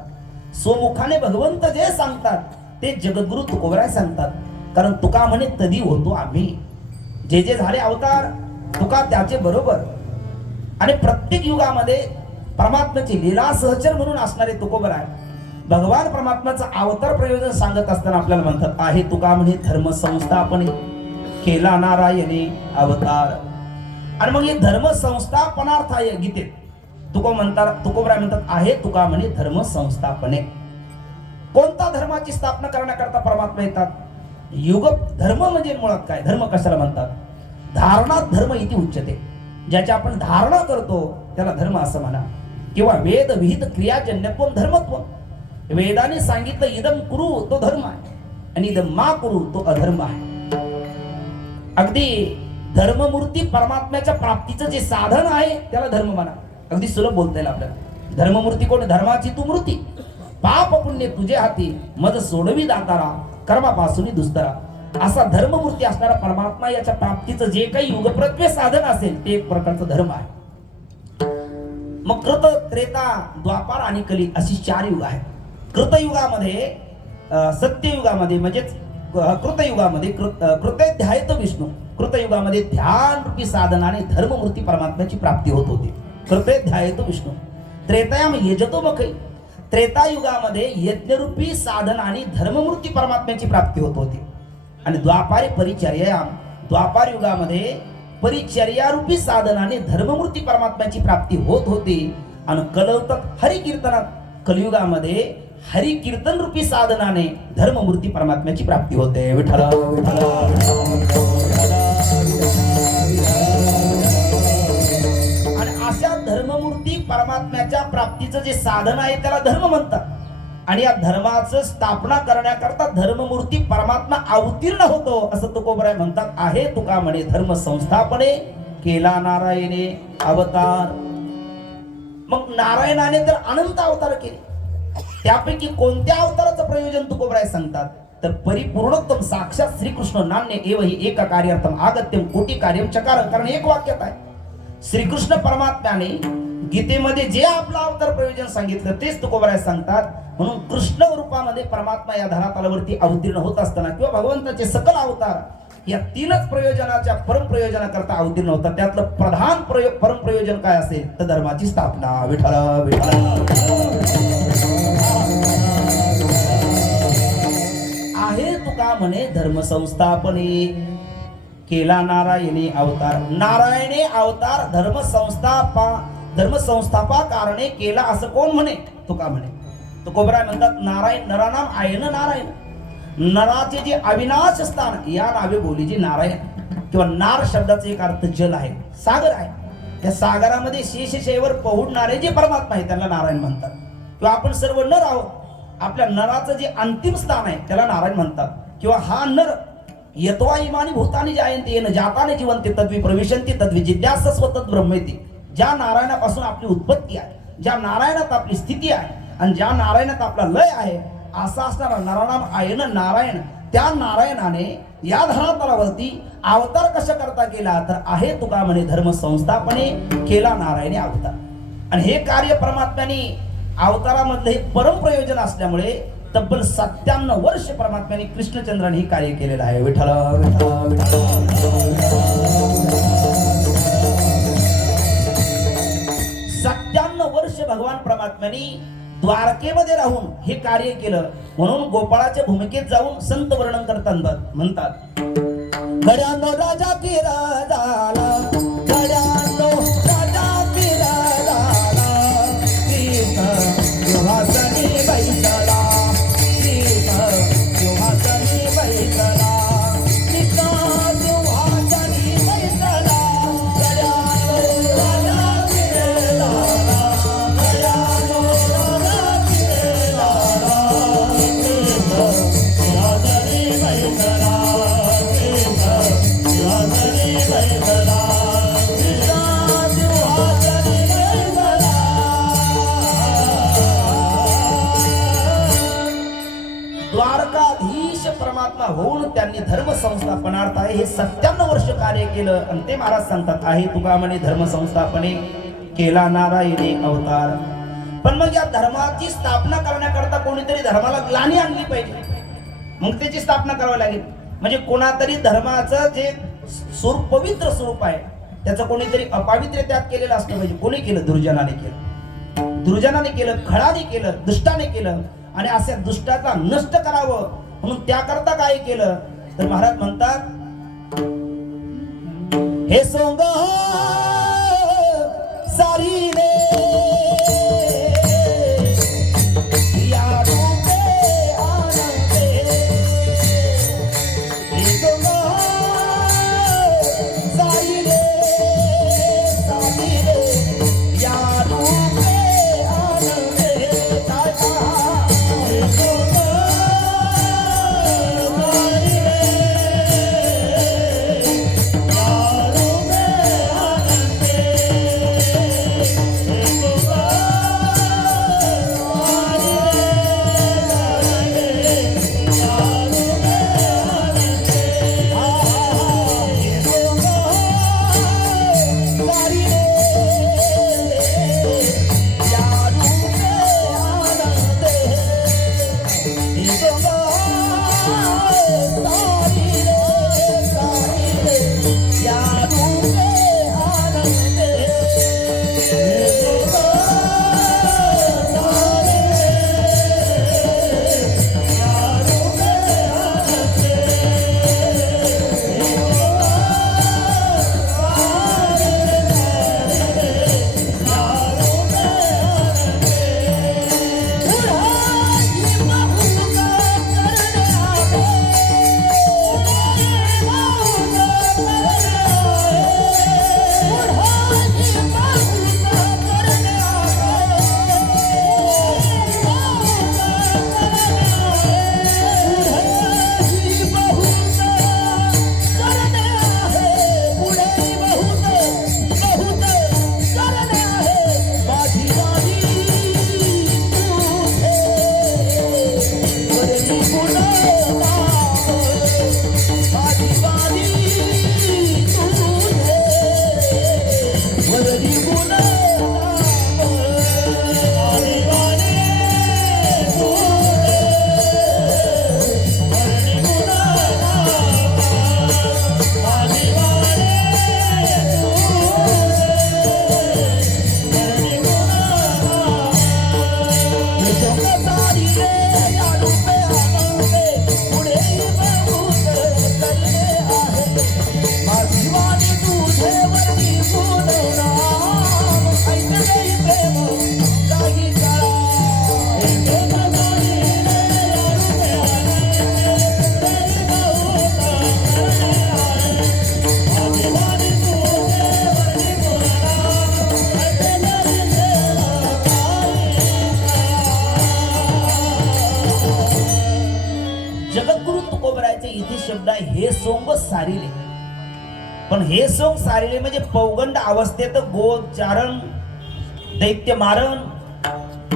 स्वमुखाने भगवंत जे सांगतात ते जगद्गुरु तुकोबराय सांगतात. कारण तुका म्हणे तदी होतो आम्ही, जे जे झाले अवतार तुका त्याचे बरोबर. आणि प्रत्येक युगामध्ये परमात्म्याची लीला सहचर म्हणून असणारे तुकोबराय भगवान परमात्म्याचं अवतार प्रयोजन सांगत असताना आपल्याला म्हणतात आहे तुका म्हणे धर्म संस्थापने केला नारायणे अवतार. आणि मग हे धर्म संस्थापनार्थ आहे गीतेत. तुकोबराय म्हणतात आहे तुका म्हणे धर्म संस्थापने. कोणता धर्माची स्थापना करण्याकरता परमात्मा येतात. युग धर्म म्हणजे मुळात काय, धर्म कशाला म्हणतात. धारणा धर्म इति उच्यते. ज्याची आपण धारणा करतो त्याला धर्म असं म्हणा. किंवा वेद विहित क्रियाजन्यत्व धर्मत्व. वेदाने सांगितलं इदम कुरु तो धर्म आहे आणि इदम मा कुरु तो अधर्म आहे. अगदी धर्ममूर्ती परमात्म्याच्या प्राप्तीचं जे साधन आहे त्याला धर्म म्हणा. अगदी सुलभ बोलता येईल आपल्याला. धर्ममूर्ती कोण, धर्माची तू मूर्ती, पाप पुण्य तुझे हाती, मज सोडवी दातारा, कर्मापासून दुस्तरा. असा धर्ममूर्ती असणारा परमात्मा याच्या प्राप्तीचं जे काही युगप्रत्वे साधन असेल ते एक प्रकारचं धर्म आहे. मग कृत, त्रेता, द्वापार आणि कली अशी 4 युग आहेत. कृतयुगामध्ये सत्ययुगामध्ये म्हणजेच कृतयुगामध्ये कृते ध्यायत विष्णू. कृतयुगामध्ये ध्यान रूपी साधनाने धर्ममूर्ती परमात्म्याची प्राप्ती होत होती. कृते ध्यायत विष्णू. त्रेतायाम यजतो मखै. त्रेतायुगामध्ये यज्ञरूपी साधनाने धर्ममूर्ती परमात्म्याची प्राप्ती होत होती. आणि द्वापारे परिचर्यायाम. द्वापार युगामध्ये परिचर्यारूपी साधनाने धर्ममूर्ती परमात्म्याची प्राप्ती होत होती. आणि कलवतात हरिकीर्तनात. कलियुगामध्ये हरिकीर्तन रूपी साधनाने धर्ममूर्ती परमात्म्याची प्राप्ती होते. विठ्ठल विठ्ठल. आणि अशा धर्ममूर्ती परमात्म्याच्या प्राप्तीचं जे साधन आहे त्याला धर्म म्हणतात. आणि या धर्माचं स्थापना करण्याकरता धर्ममूर्ती परमात्मा अवतीर्ण होतो असं तुकोबराय म्हणतात. आहे तुका म्हणे धर्म संस्थापने केला नारायणे अवतार. मग नारायणाने तर अनंत अवतार केले. त्यापैकी कोणत्या अवताराचं प्रयोजन तुकोबराय सांगतात तर परिपूर्णोत्तम साक्षात श्रीकृष्ण नान्य एव हि एक कार्यार्थम आगत्यम कोटी कार्यम चकार. कारण एक वाक्यात आहे श्रीकृष्ण परमात्म्याने गीतेमध्ये जे आपलं अवतार प्रयोजन सांगितलं तेच तुकोबराय सांगतात. म्हणून कृष्ण रूपामध्ये परमात्मा या धरातलावरती अवतीर्ण होत असताना किंवा भगवंताचे सकल अवतार या 3च प्रयोजनाच्या परमप्रयोजनाकरता अवतीर्ण होतात. त्यातलं प्रधान परमप्रयोजन काय असेल तर धर्माची स्थापना. विठ्ठल विठ्ठल. आहे तुका म्हणे धर्म संस्थापने केला नारायणे अवतार. नारायणे अवतार धर्म संस्थापा कारणे केला असं कोण म्हणे तुका म्हणे. तुकोबराय म्हणतात नारायण नरानाम आयन नारायण. नराचे जे अविनाश स्थान या नावे बोलीचे नारायण. किंवा नार शब्दाचा एक अर्थ जल आहे, सागर आहे. त्या सागरामध्ये शेषशेवर पोहणारे जे परमात्मा आहे त्याला नारायण म्हणतात. किंवा आपण सर्व नर आहोत, आपल्या नराचं जे अंतिम स्थान आहे त्याला नारायण म्हणतात. किंवा हा नर यत्वा इमानी भूतानी जायन्ते येन जाताने जिवंते तद्वी प्रविशन्ति तद्वी जिज्ञासस्व तद् ब्रह्मेति. ज्या नारायणापासून आपली उत्पत्ती आहे, ज्या नारायणात आपली स्थिती आहे आणि ज्या नारायणात आपला लय आहे असा असणारा नरानाम आयन नारायण. त्या नारायणाने या धरातलावरती अवतार कशा करता केला तर आहे तुका म्हणे धर्म संस्थापने केला नारायणे अवतार. आणि हे कार्य परमात्म्याने अवतारामधलं हे परम प्रयोजन असल्यामुळे तब्बल 97 वर्ष परमात्म्याने कृष्णचंद्राने हे कार्य केलेलं आहे. विठ्ठल विठ्ठल. 97 वर्ष भगवान परमात्म्याने द्वारकेमध्ये राहून हे कार्य केलं. म्हणून गोपाळाच्या भूमिकेत जाऊन संत वर्णन करतात म्हणतात गड्यांनो राजा की राजाला, गड्यांनो राजा की राजाला, सिंहासनी बैसला, सिंहासनी बैसला, सिंहासनी बैसला, गड्यांनो राजा की परमात्मा होऊन त्यांनी धर्म संस्थापनार्थ हे 97 वर्ष कार्य केलं आणि ते महाराज सांगतात आहे तुका म्हणे धर्म संस्थापने केला नारायणे अवतार. पण मग या धर्माची स्थापना करण्याकरता कोणीतरी धर्माला ग्लानी आणली पाहिजे, मग त्याची स्थापना करावी लागेल. म्हणजे कोणातरी धर्माचं जे स्वरूप पवित्र स्वरूप आहे त्याचं कोणीतरी अपवित्र त्याग केलेलं असलं पाहिजे. कोणी केलं? दुर्जनाने केलं, दुर्जनाने केलं, खळाने केलं, दुष्टाने केलं. आणि अशा दुष्टाचा नष्ट करावं म्हणून त्याकरता काय केलं तर महाराज म्हणतात हे सोंग सारी रे हे सोंग सारिले. पण हे सोंग सारिले म्हणजे पौगंड अवस्थेत गोचारण दैत्य मारण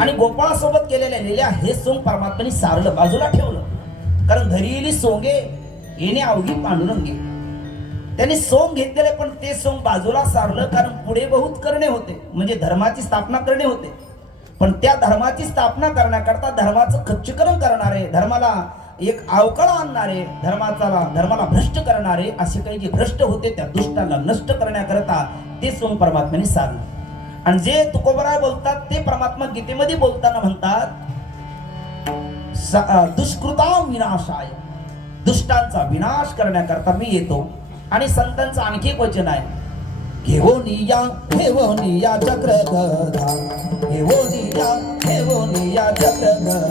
आणि गोपाळासोबत केलेल्या लीला हे सोंग परमात्म्याने सारलं, बाजूला ठेवलं. कारण धरिली सोंगे येणे अवघी पांडुरंगे. त्यांनी सोंग घेतलेले पण ते सोंग बाजूला सारलं, कारण पुढे बहुत करणे होते, म्हणजे धर्माची स्थापना करणे होते. पण त्या धर्माची स्थापना करण्याकरता धर्माचं खच्चीकरण करणारे, धर्माला एक अवकळा आणणारे, धर्माला भ्रष्ट करणारे असे काही जे भ्रष्ट होते त्या दुष्टांना नष्ट करण्याकरता ते सोंग परमात्म्याने सारलं. आणि जे तुकोबराय बोलतात ते परमात्मा गीतेमध्ये बोलताना म्हणतात दुष्कृता विनाशाय, दुष्टांचा विनाश करण्याकरता मी येतो. आणि संतांचं आणखी एक वचन आहे, घेवोनिया चक्र गदा, घेवोनिया चक्र गदा, घेवोनिया चक्र गदा,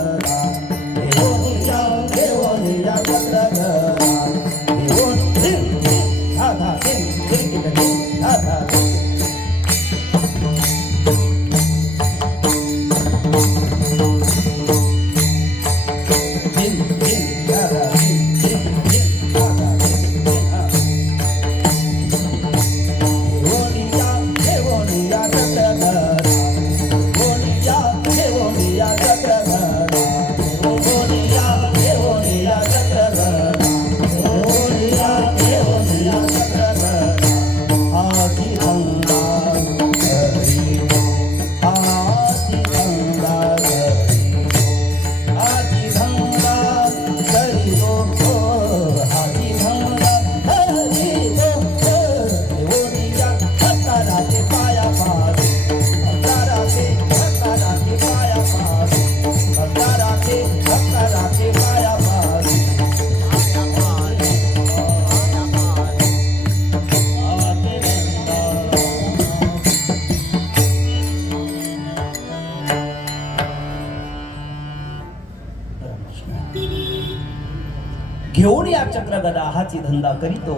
घेऊन या चक्र गदा हाची धंदा करीतो,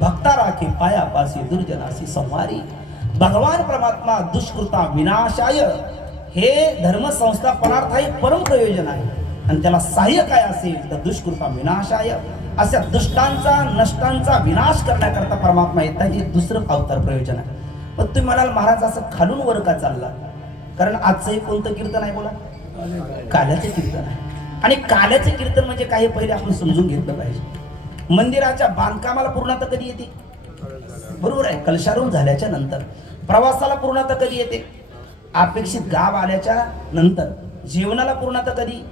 भक्ता राखे पायापासी दुर्जनासी संहारी. भगवान परमात्मा दुष्कृता विनाशाय हे धर्म संस्थापनार्थ एक परम प्रयोजन आहे आणि त्याला सहाय्य काय असेल तर दुष्कृता विनाशाय, अशा दुष्टांचा नष्टांचा विनाश करण्याकरता परमात्मा येतात. हे दुसरं अवतार प्रयोजन आहे. पण तुम्ही म्हणाल महाराज असं खालून वर का चालला, कारण आजचंही कोणतं कीर्तन आहे बोला, काल्याचं कीर्तन आहे. आणि काल्याचे कीर्तन म्हणजे काही पहिले आपण समजून घेतलं पाहिजे. मंदिराच्या बांधकामाला पूर्णता कधी येते, बरोबर आहे, कलशारोहण झाल्याच्या नंतर. प्रवासाला पूर्णता कधी येते, अपेक्षित गाव आल्याच्या नंतर. जेवणाला पूर्णता कधी,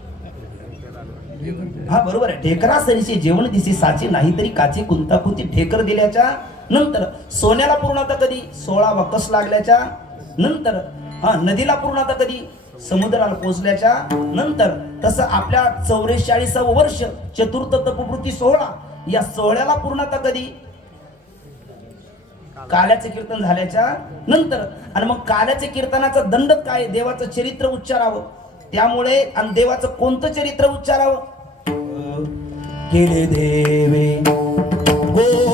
हा बरोबर आहे, ढेकरा सरीचे जेवण दिसे साचे नाही तरी काचे कुंताकुंती ढेकर दिल्याच्या नंतर. सोन्याला पूर्णता कधी, 16 वकस लागल्याच्या नंतर. हा, नदीला पूर्णता कधी, समुद्राला पोहोचल्याच्या नंतर. तसं आपल्या 44वे वर्ष चतुर्थ तपवृत्ती सोहळा, या सोहळ्याला पूर्णता कधी, काल्याचे कीर्तन झाल्याच्या नंतर. आणि मग काल्याचे कीर्तनाचा दंड काय, देवाचं चरित्र उच्चारावं. त्यामुळे आणि देवाचं कोणतं चरित्र उच्चारावं, केले देवे गोकुळी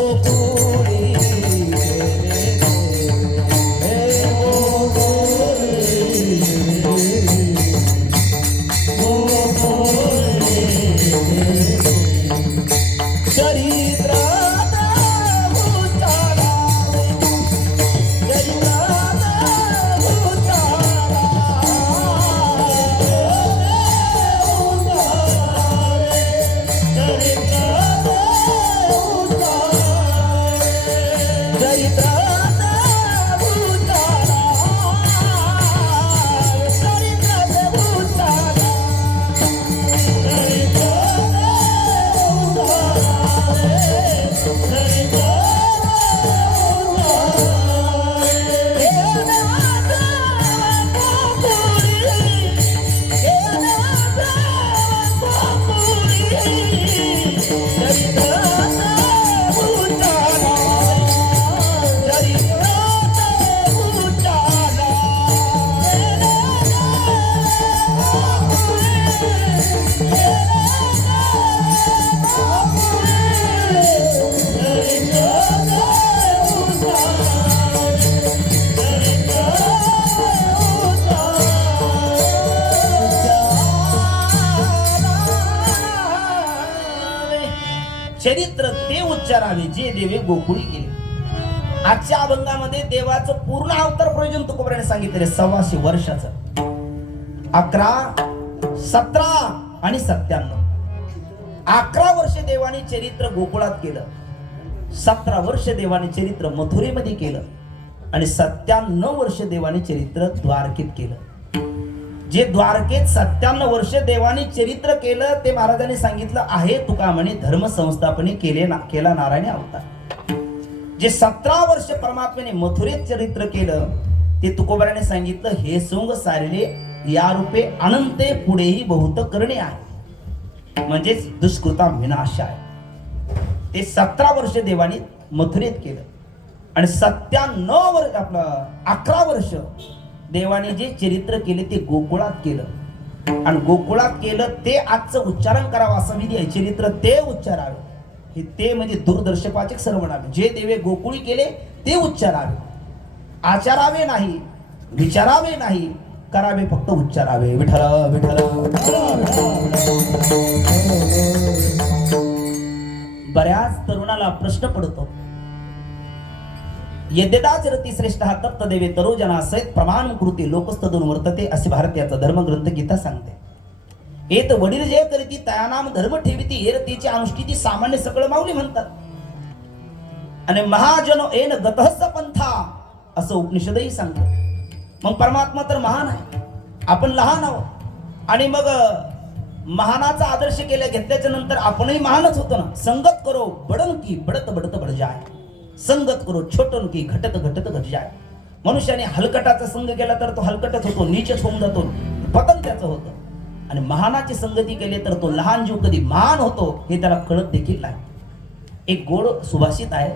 चरित्र ते उच्चारावे जे देवे गोकुळी गेले. आजच्या अभंगामध्ये देवाचं पूर्ण अवतार प्रयोजन तुकोबराने सांगितले 125 वर्षाचं. 11, 17 आणि 97. 11 वर्ष देवाने चरित्र गोकुळात केलं, 17 वर्ष देवाने चरित्र मथुरेमध्ये केलं आणि 97 वर्ष देवाने चरित्र द्वारकेत केलं. जे द्वारकेत 97 वर्ष देवाने चरित्र केलं ते महाराजांनी सांगितलं आहे तुका म्हणे धर्म संस्थापने केला नारायण अवतार. जे 17 वर्ष परमात्म्याने मथुरेत चरित्र केलं ते तुकोबराने सांगितलं हे सोंग सारेले या रूपे अनंते पुढेही बहुत करणे आहे, म्हणजेच दुष्कृता विनाश आहे. ते 17 वर्ष देवाने मथुरेत केलं आणि 97 वर्ष आपलं 11 वर्ष देवाने जे चरित्र केले ते गोकुळात केलं आणि गोकुळात केलं ते आजचं उच्चारण करावं असा विधी आहे. चरित्र ते उच्चारावे, हे ते म्हणजे दूरदर्शपाचक सर्वनामे. जे देवे गोकुळी केले ते उच्चारावे, आचारावे नाही, विचारावे नाही, करावे फक्त उच्चारावे. विठ्ठल विठ्ठल. बऱ्याच तरुणाला प्रश्न पडतो, यद्यदाच रती श्रेष्ठ हा तप्त देवे तरोजना सहित प्रमाण कृती लोकस्तदून वर्तते असे भारतीयाचा धर्मग्रंथ गीता सांगते. येत वडील जे करीती तयानाम धर्म ठेविती हे रतीची अनुष्ठिती सामान्य सकळ माऊली म्हणतात. आणि महाजनो एन गतहस पंथा असं उपनिषदही सांगतं. मग परमात्मा तर महान आहे, आपण लहान आहोत आणि मग महानाचा आदर्श केल्या घेतल्याच्या नंतर आपणही महानच होतो ना. संगत करो बडन की बडत बडत बड जाय, संगत करो छोटन की घटत घटत घट जाय. मनुष्याने हलकटाचा संग केला तर तो हलकटच होतो, नीचच होऊन जातो, पतन त्याचं होतं. आणि महानाची संगती केली तर तो लहान जीव कधी महान होतो हे त्याला कळत देखील नाही. एक गोड सुभाषित आहे,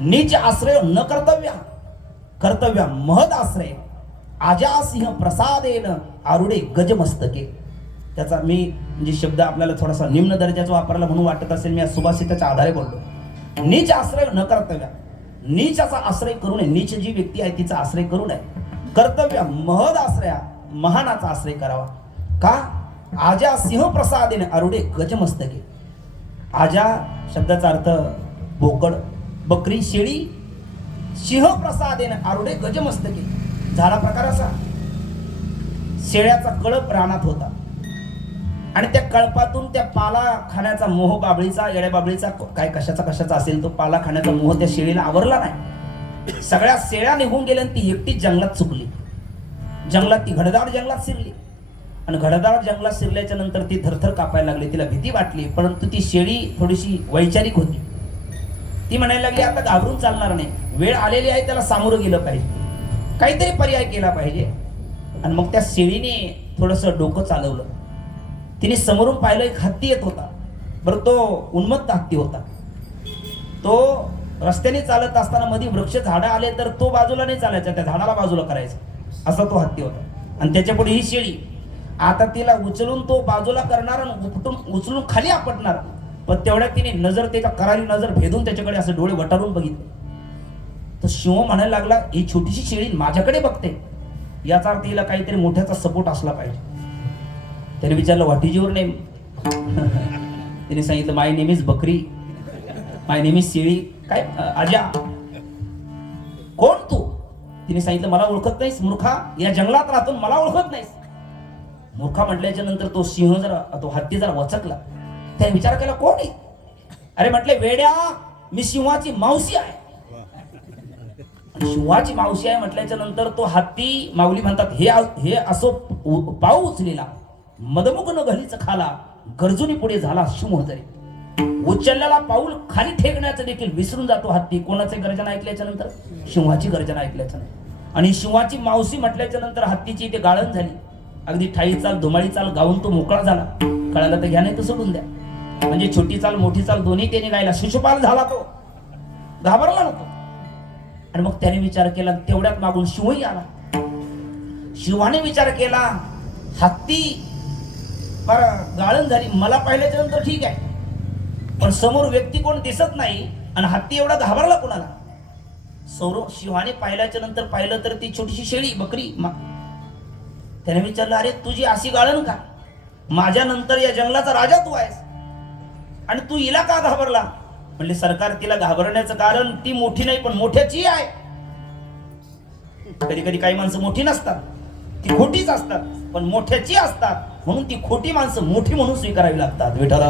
नीच आश्रय न कर्तव्या कर्तव्या महद आश्रय आजासिंह प्रसादेन आरुडे गजमस्तके. त्याचा मी म्हणजे शब्द आपल्याला थोडासा निम्न दर्जाचा वापरला म्हणून वाटत असेल, मी या सुभाषिताच्या आधारे बोललो. नीच आश्रय न कर्तव्य, नीचाचा आश्रय करू नये. नीच जी व्यक्ती आहे तिचा आश्रय करू नये. कर्तव्य महद आश्रया, महानाचा आश्रय करावा. का? आजा सिंह प्रसादेने अरुडे गजमस्तके. आजा शब्दाचा अर्थ बोकड, बकरी, शेळी. सिंह प्रसादेने अरुडे गजमस्तके. झाला प्रकार असा, शेळ्याचा कळप रानात होता आणि त्या कळपातून त्या पाला खाण्याचा मोह, बाबळीचा, येड्या बाबळीचा, काय कशाचा असेल तो पाला खाण्याचा मोह त्या शेळीला आवरला नाही. सगळ्या शेळ्या निघून गेल्या आणि ती एकटी जंगलात चुकली. जंगलात ती घडदाड जंगलात शिरली आणि घडदाड जंगलात शिरल्याच्या नंतर ती थरथर कापायला लागली. तिला भीती वाटली, परंतु ती शेळी थोडीशी वैचारिक होती. ती म्हणायला लागली आता घाबरून चालणार नाही, वेळ आलेली आहे, त्याला सामोरं गेलं पाहिजे, काहीतरी पर्याय केला पाहिजे. आणि मग त्या शेळीने थोडंसं डोकं चालवलं. तिने समोरून पाहिलं एक हत्ती येत होता. बरं, तो उन्मत्त हत्ती होता. तो रस्त्याने चालत असताना मध्ये वृक्ष झाडं आले तर तो बाजूला नाही चालायचा, त्या झाडाला बाजूला करायचा, असा तो हत्ती होता. आणि त्याच्या पुढे ही शेळी. आता तिला उचलून तो बाजूला करणार आणि उपटून उचलून खाली आपटणार. पण तेवढ्यात तिने नजर, त्याच्या करारी नजर भेदून त्याच्याकडे असं डोळे वटारून बघितले. तर शिव म्हणायला लागला, ही छोटीशी शेळी माझ्याकडे बघते, याचा अर्थ हिला काहीतरी मोठ्याचा सपोर्ट असला पाहिजे. त्याने विचारलं व्हॉट इज युअर नेम. तिने सांगितलं माय नेम इज बकरी, माय नेम इज शेळी. काय आजा, कोण तू? तिने सांगितलं मला ओळखत नाहीस मूर्खा, या जंगलात राहतो मला ओळखत नाहीस. मूर्खा म्हटल्याच्या नंतर तो सिंह जरा, तो हत्ती जरा वचकला. त्याने विचार केला कोण आहे? अरे म्हटले वेड्या, मी सिंहाची मावशी आहे. शिवाची मावशी आहे म्हटल्याच्या नंतर तो हत्ती, माऊली म्हणतात, हे असो पाऊ उचलेला, मदमुख न घलीच खाला, गरजुनी पुढे झाला शिवहजरी. उचललेला पाऊल खाली ठेकण्याचं देखील विसरून जातो हत्ती. कोणाचे गर्जना ऐकल्याच्या नंतर? शिवाची गर्जना ऐकल्याच्या नंतर. आणि शिवाची मावशी म्हटल्याच्या नंतर हत्तीची इथे गाळण झाली. अगदी ठाई चाल, धुमाळी चाल गाऊन तो मोकळा झाला. कळाला तर घ्या, नाही तर सोडून द्या. म्हणजे छोटी चाल मोठी चाल दोन्ही त्याने गायला. शिशुपाल झाला तो, घाबरला नको. आणि मग त्याने विचार केला, तेवढ्यात मागून शिवही आला. शिवाने विचार केला, हत्ती बरं गाळण झाली, मला पाहिल्याच्या नंतर ठीक आहे, पण समोर व्यक्ती कोण दिसत नाही आणि हत्ती एवढा घाबरला कोणाला? शिवाने पाहिल्याच्या नंतर पाहिलं तर ती छोटीशी शेळी, बकरी. त्याने विचारलं, अरे तुझी अशी गाळण का? माझ्या नंतर या जंगलाचा राजा तू आहेस आणि तू हिला का घाबरला? म्हणजे सरकार तिला घाबरण्याचं कारण ती मोठी नाही पण मोठ्याची आहे. कधी कधी काही माणसं मोठी नसतात, ती खोटीच असतात, पण मोठ्याची असतात, म्हणून ती खोटी माणसं मोठी म्हणून स्वीकारावी लागतात. विठ्ठल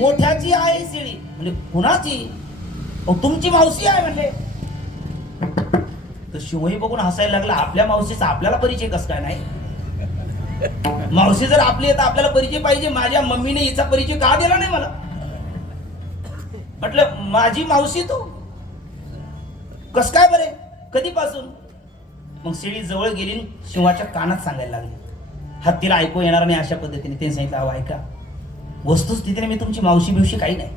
मोठ्याची आहे शेळी म्हणजे कुणाची? तुमची मावशी आहे म्हणले. तर शिवही बघून हसायला लागला, आपल्या मावशीचा आपल्याला परिचय कस काय नाही? मावशी जर आपली आहे तर आपल्याला परिचय पाहिजे. माझ्या मम्मीने हिचा परिचय का दिला नाही मला? म्हटलं माझी मावशी तू कस काय बरे, कधीपासून? मग शेळी जवळ गेली, शिवाच्या कानात सांगायला लागली. हत्तीला ऐकू येणार नाही अशा पद्धतीने त्यांनी सांगितलं, अहो ऐका, वस्तुस्थितीने मी तुमची मावशी बिवशी काही नाही,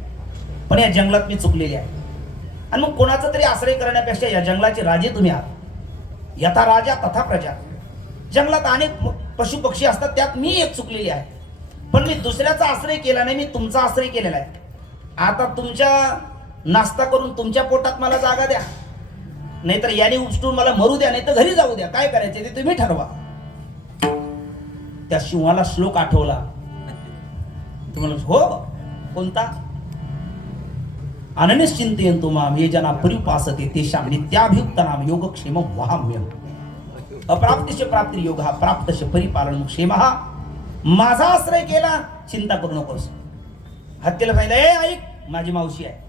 पण या जंगलात मी चुकलेली आहे. आणि मग कोणाचा तरी आश्रय करण्यापेक्षा या जंगलाचे राजे तुम्ही आहात. यथा राजा तथा प्रजा. जंगलात अनेक पशु पक्षी असतात, त्यात मी एक चुकलेली आहे, पण मी दुसऱ्याचा आश्रय केला नाही, मी तुमचा आश्रय केलेला आहे. आता तुमच्या नाश्ता करून तुमच्या पोटात मला जागा द्या, नाहीतर याने उपटून मला मरू द्या, नाहीतर घरी जाऊ द्या. काय करायचे ते तुम्ही ठरवा. त्या शिवाला श्लोक आठवला. तुम्हाला हो कोणता? अनन्यश्चिंतयन्तु मां ये जना परिउपासते तेषां नित्याभियुक्तानां योगक्षेमं वहाम्यहम्. अप्राप्तिश्च प्राप्तिर्योगः प्राप्तश्च परिपालनं क्षेमः. माझा आश्रय केला, चिंता करू नकोस. हत्तीला सांगितलं, ए ऐक, माझी मावशी आहे.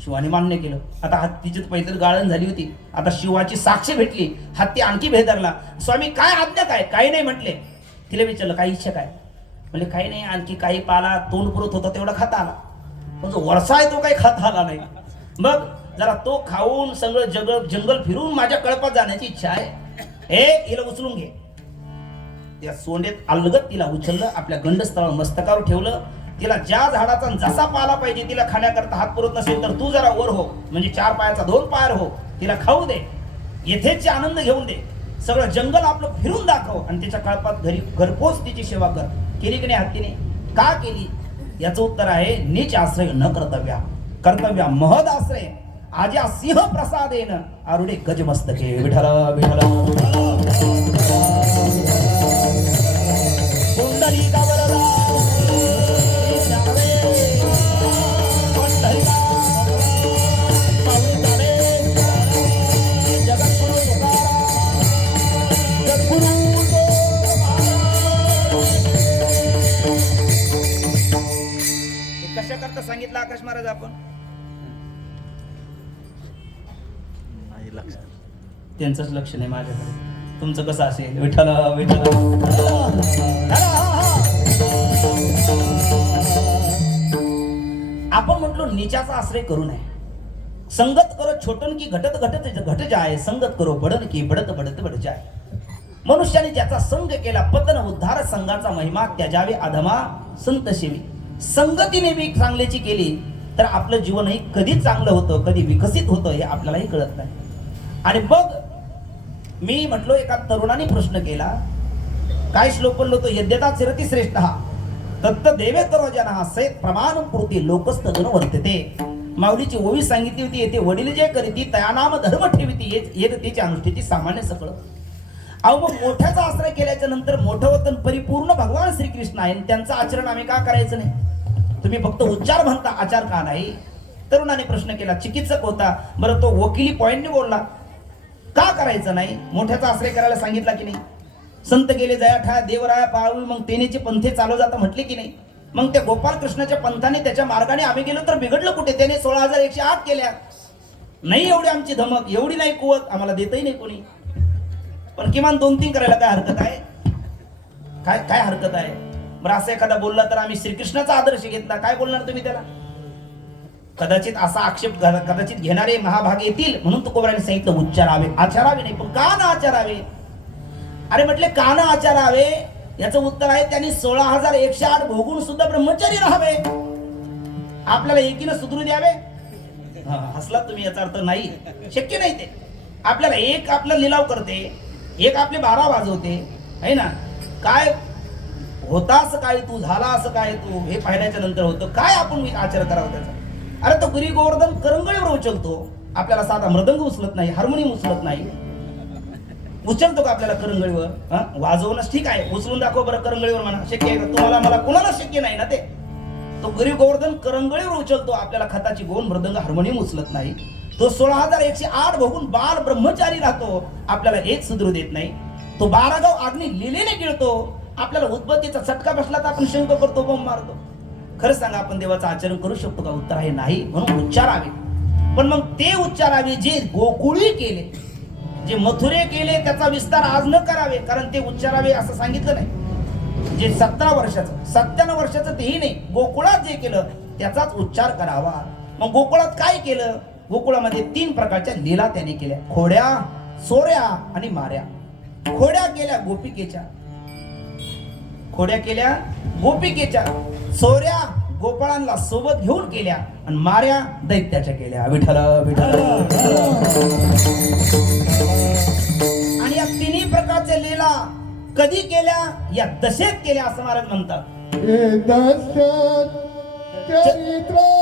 शिवाने मान्य केलं. आता हत्तीची पहिली गाळण झाली होती, आता शिवाची साक्ष भेटली. हत्ती आणखी भेदरला. स्वामी काय आज्ञा, काय? काही नाही म्हटले. तिला विचारलं काय इच्छा काय? म्हणजे काही नाही, आणखी काही पाला तोंड पुरत होता तेवढा खाता आला, पण जो वरसा आहे तो काही खाता आला नाही. मग जरा तो खाऊन सगळं जंगल फिरून माझ्या कळपात जाण्याची इच्छा आहे. हे हिला उचलून घे. त्या सोंडेत अलगत तिला उचललं, आपल्या गंडस्थळावर मस्तकावर ठेवलं. तिला ज्या झाडाचा जसा पाला पाहिजे तिला खाण्याकरता हात पुरत नसेल तर तू जरा वर हो, म्हणजे 4 पायाचा 2 पायर हो, तिला खाऊ दे, येथेच आनंद घेऊन दे. सगळं जंगल आपलं फिरून दाखव आणि त्याच्या कळपात घरपोच तिची सेवा कर. केली की नाही हत्तीने? का केली? याचं उत्तर आहे नीच आश्रय न कर्तव्या, कर्तव्या महद आश्रय. आज्या सिंह प्रसादेन आरुडे गजमस्तके. विठ्ठल विठ्ठल पुंडलिका वरदा कशा करता सांगितलं आकाश महाराज आपण? त्यांचंच लक्ष नाही माझ्याकडे. तुमचं कसं असेल? विठ्ठल विठ्ठल. आपण म्हटलो नीचाचा आश्रय करू नये. संगत करो छोटन की घटत घटत घट जाय, संगत करो बडन की बडत बडत बड जाय. मनुष्याने ज्याचा संग केला पतन उद्धार, संघाचा महिमा त्याजावे अधमा संत सेवी. संगतीने मी चांगल्याची केली तर आपलं जीवनही कधी चांगलं होतं, कधी विकसित होतं हे आपल्यालाही कळत नाही. आणि बघ मी म्हटलो एका तरुणाने प्रश्न केला, काय श्लोक बोललो तो? यद्यता चिरती श्रेष्ठ तत्त देवे करो जना सैत प्रमाण पूर्ती लोकस्त जन वर्तते. माऊलीची ओवी सांगितली होती, येथे वडील जे करीती तया नाम धर्म ठेविती येत तिची अनुष्ठिती सामान्य सकळ. अहो मग मोठ्याचा आश्रय केल्याच्या नंतर मोठं वतन परिपूर्ण भगवान श्रीकृष्ण आहे, त्यांचं आचरण आम्ही का करायचं नाही? तुम्ही फक्त उच्चार म्हणता, आचार का नाही? तरुणाने प्रश्न केला. चिकित्सक होता, बरं तो वकिली पॉइंटने बोलला, का करायचं नाही? मोठ्याचा आश्रय करायला सांगितला की नाही? संत गेले जया ठा देवराया पाळवी, मग तेनेचे पंथे चालू जाता म्हटले की नाही? मग त्या गोपाल कृष्णाच्या पंथाने त्याच्या मार्गाने आम्ही गेलो तर बिघडलं कुठे? त्याने 16,108 केल्या. नाही एवढी आमची धमक, एवढी नाही कुवत, आम्हाला देतही नाही कोणी. पण किमान 2-3 करायला काय हरकत आहे? काय काय हरकत आहे? बरं असं एखादा बोलला तर आम्ही श्रीकृष्णाचा आदर्श घेतला, काय बोलणार तुम्ही त्याला? कदाचित असा आक्षेप कदाचित घेणारे महाभाग येतील, म्हणून तुकोबाराने सांगितलं उच्चारावे, आचारावे नाही. पण का ना आचारावे? अरे म्हटले का ना आचारावे? याचं उत्तर आहे त्यांनी 16,108 भोगून सुद्धा ब्रह्मचारी राहावे. आपल्याला एकीनं सुधरू द्यावे? हसला तुम्ही, याचा अर्थ नाही, शक्य नाही ते. आपल्याला एक आपला लिलाव करते, एक आपले 12 वाजवते, है ना? काय होतास काय तू, झाला असं काय तू, हे पाहिल्याच्या नंतर होतं काय आपण आचार करावं त्याचा? अरे तो गिरी गोवर्धन करंगळीवर उचलतो, आपल्याला साधा मृदंग उचलत नाही, हार्मोनियम उचलत नाही. उचलतो का आपल्याला करंगळीवर? वाजवणं ठीक आहे, उचलून दाखव बरं करंगळीवर म्हणा. शक्य आहे का तुम्हाला? मला कुणाला शक्य नाही ना ते. तो गरीब गोवर्धन करंगळीवर उचलतो, आपल्याला खताची गोन मृदंग हार्मोनियम उचलत नाही. तो 16,108 बघून बाल ब्रह्मचारी राहतो, आपल्याला एक सुधरू देत नाही. तो 12 गाव अग्नी लिलेने गिळतो, आपल्याला उद्बत्तीचा चटका बसला तर आपण शंक करतो, बॉम्ब मारतो. खरं सांगा आपण देवाचं आचरण करू शकतो का? उत्तर आहे नाही. म्हणून उच्चारावे. पण मग ते उच्चारावे जे गोकुळी केले, जे मथुरे केले, त्याचा विस्तार आज न करावे, कारण ते उच्चारावे असं सांगितलं नाही. जे 17 वर्षाचं 97 वर्षाचं तेही नाही, गोकुळात जे केलं त्याचाच उच्चार करावा. मग गोकुळात काय केलं? गोकुळामध्ये 3 प्रकारच्या लीला त्याने केल्या, खोड्या, सोऱ्या आणि माऱ्या. खोड्या केल्या गोपिकेच्या, खोड्या केल्या गोपिकेच्या, सोऱ्या गोपाळांना सोबत घेऊन केल्या आणि माऱ्या दैत्याच्या केल्या. विठ्ठल विठ्ठल. आणि या 3 प्रकारच्या लीला कधी केल्या? या दशेत केल्या असं महाराज म्हणतात. चरित्र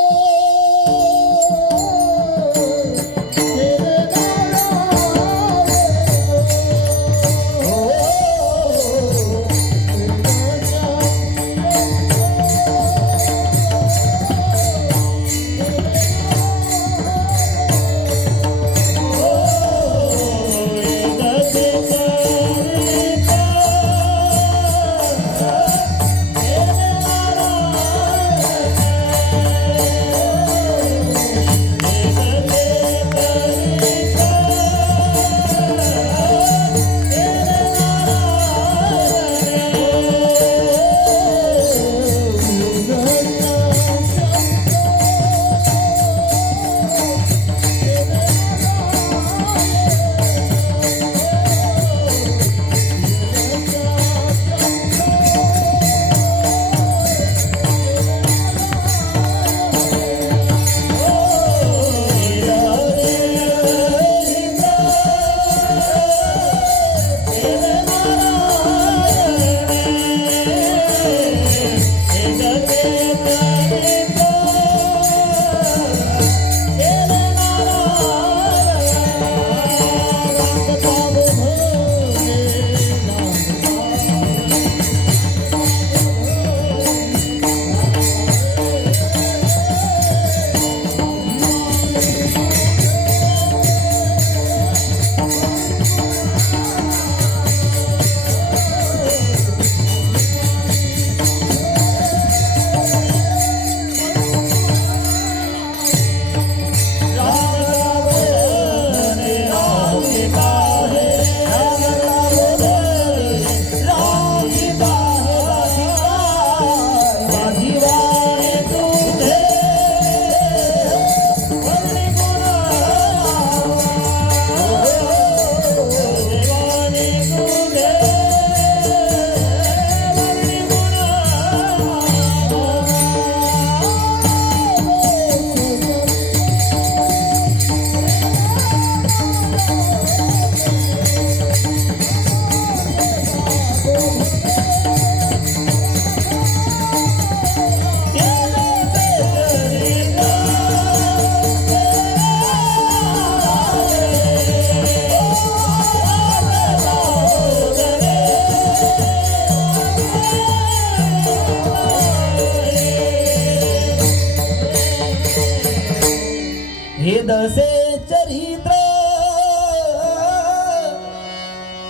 हे दसे चरित्र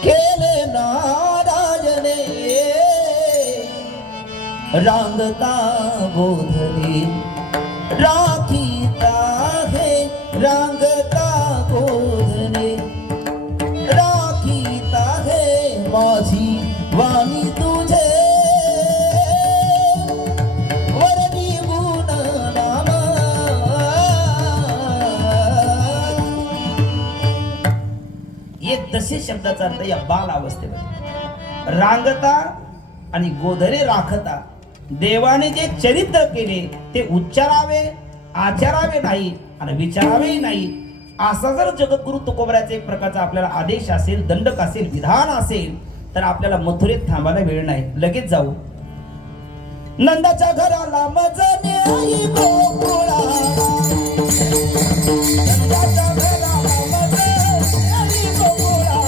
केले नारायणे रांगता गोधरी राखीता हे रांगता गोधरी राखीता हे माझी वाणी तुझे वरदी गुण नाम एक दशे शब्दाचा अर्थ या बाल अवस्थेमध्ये रांगता आणि गोधरे राखता देवाने जे चरित्र केले ते उच्चारावे आचरावे नाही आणि विचारावे नाही असा जर जगद्गुरु तुकोबराचा एक प्रकारचा आपल्याला आदेश असेल दंडक असेल विधान असेल तर आपल्याला मथुरेत थांबायला वेळ नाही लगेच जाऊ नंदाच्या घराला मजने आई गोकुळा नंदाच्या घराला मजने आई गोकुळा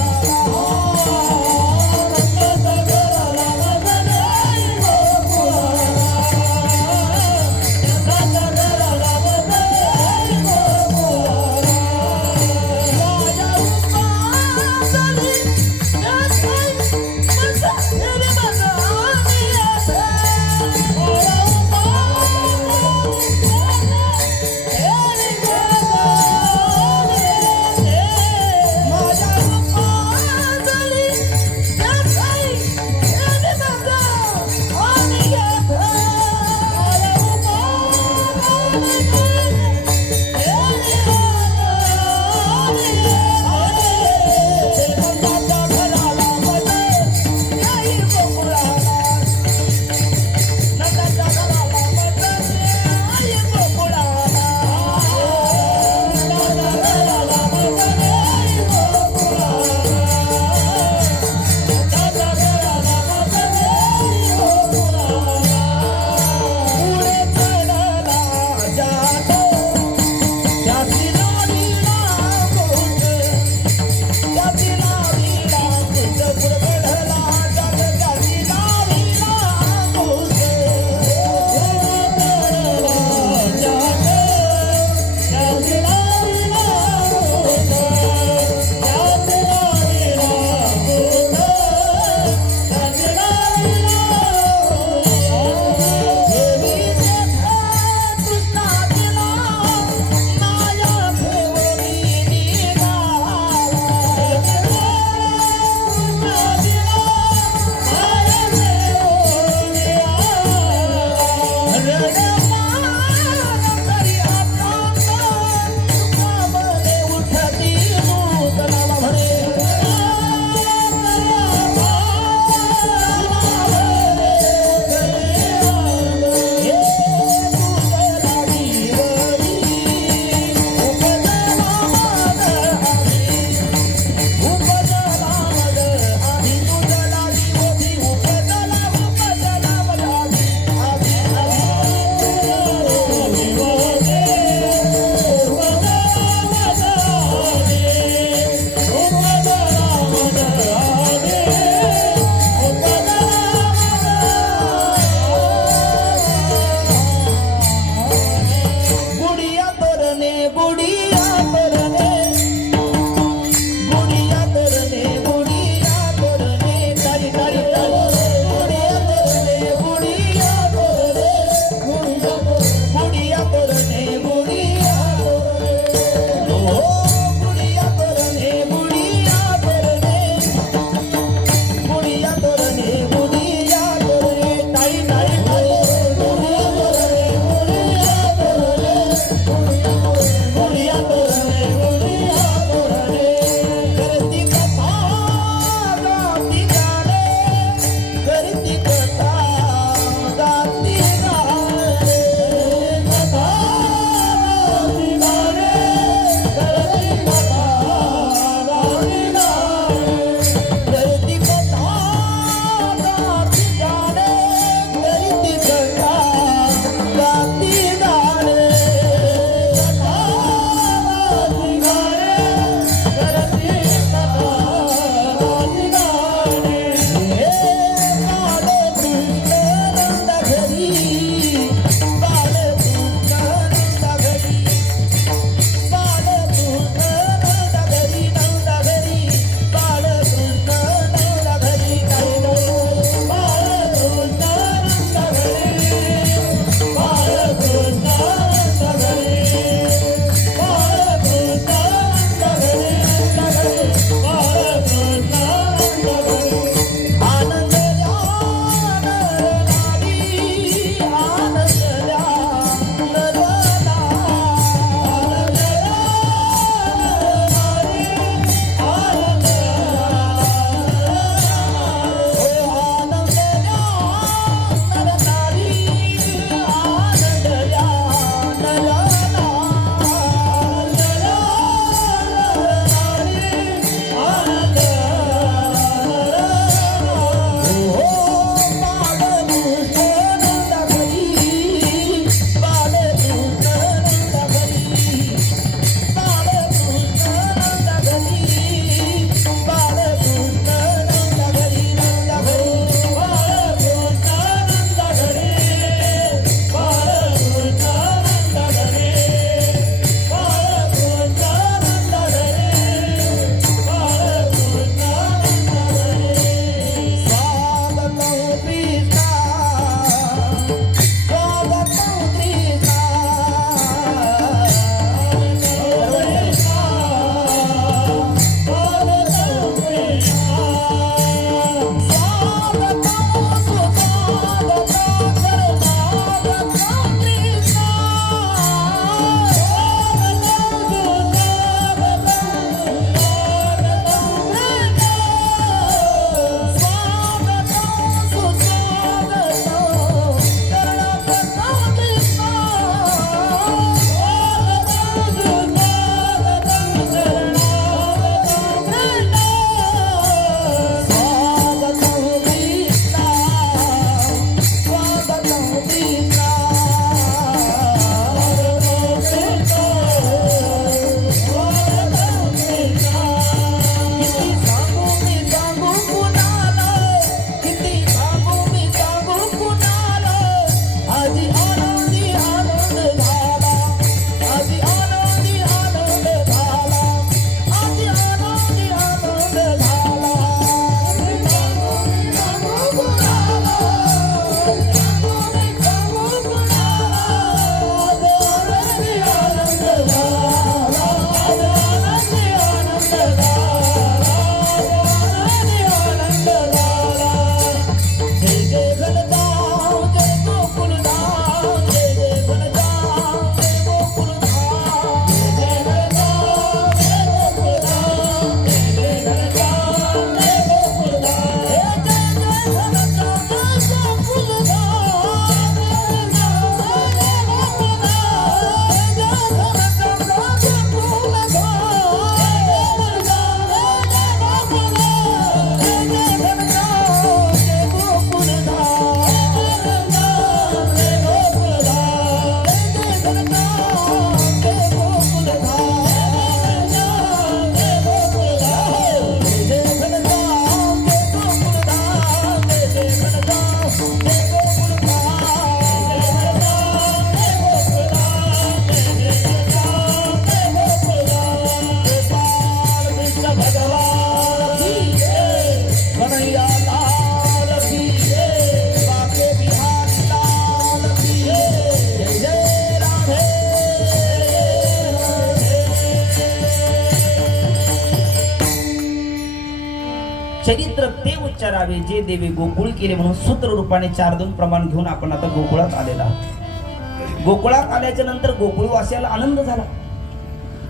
चरित्र ते उच्चारावे जे देवे गोकुळ केले, म्हणून सूत्र रूपाने 4-2 प्रमाण घेऊन आपण आता गोकुळात आलेला आहोत. गोकुळात आल्याच्या नंतर गोकुळवासियाला आनंद झाला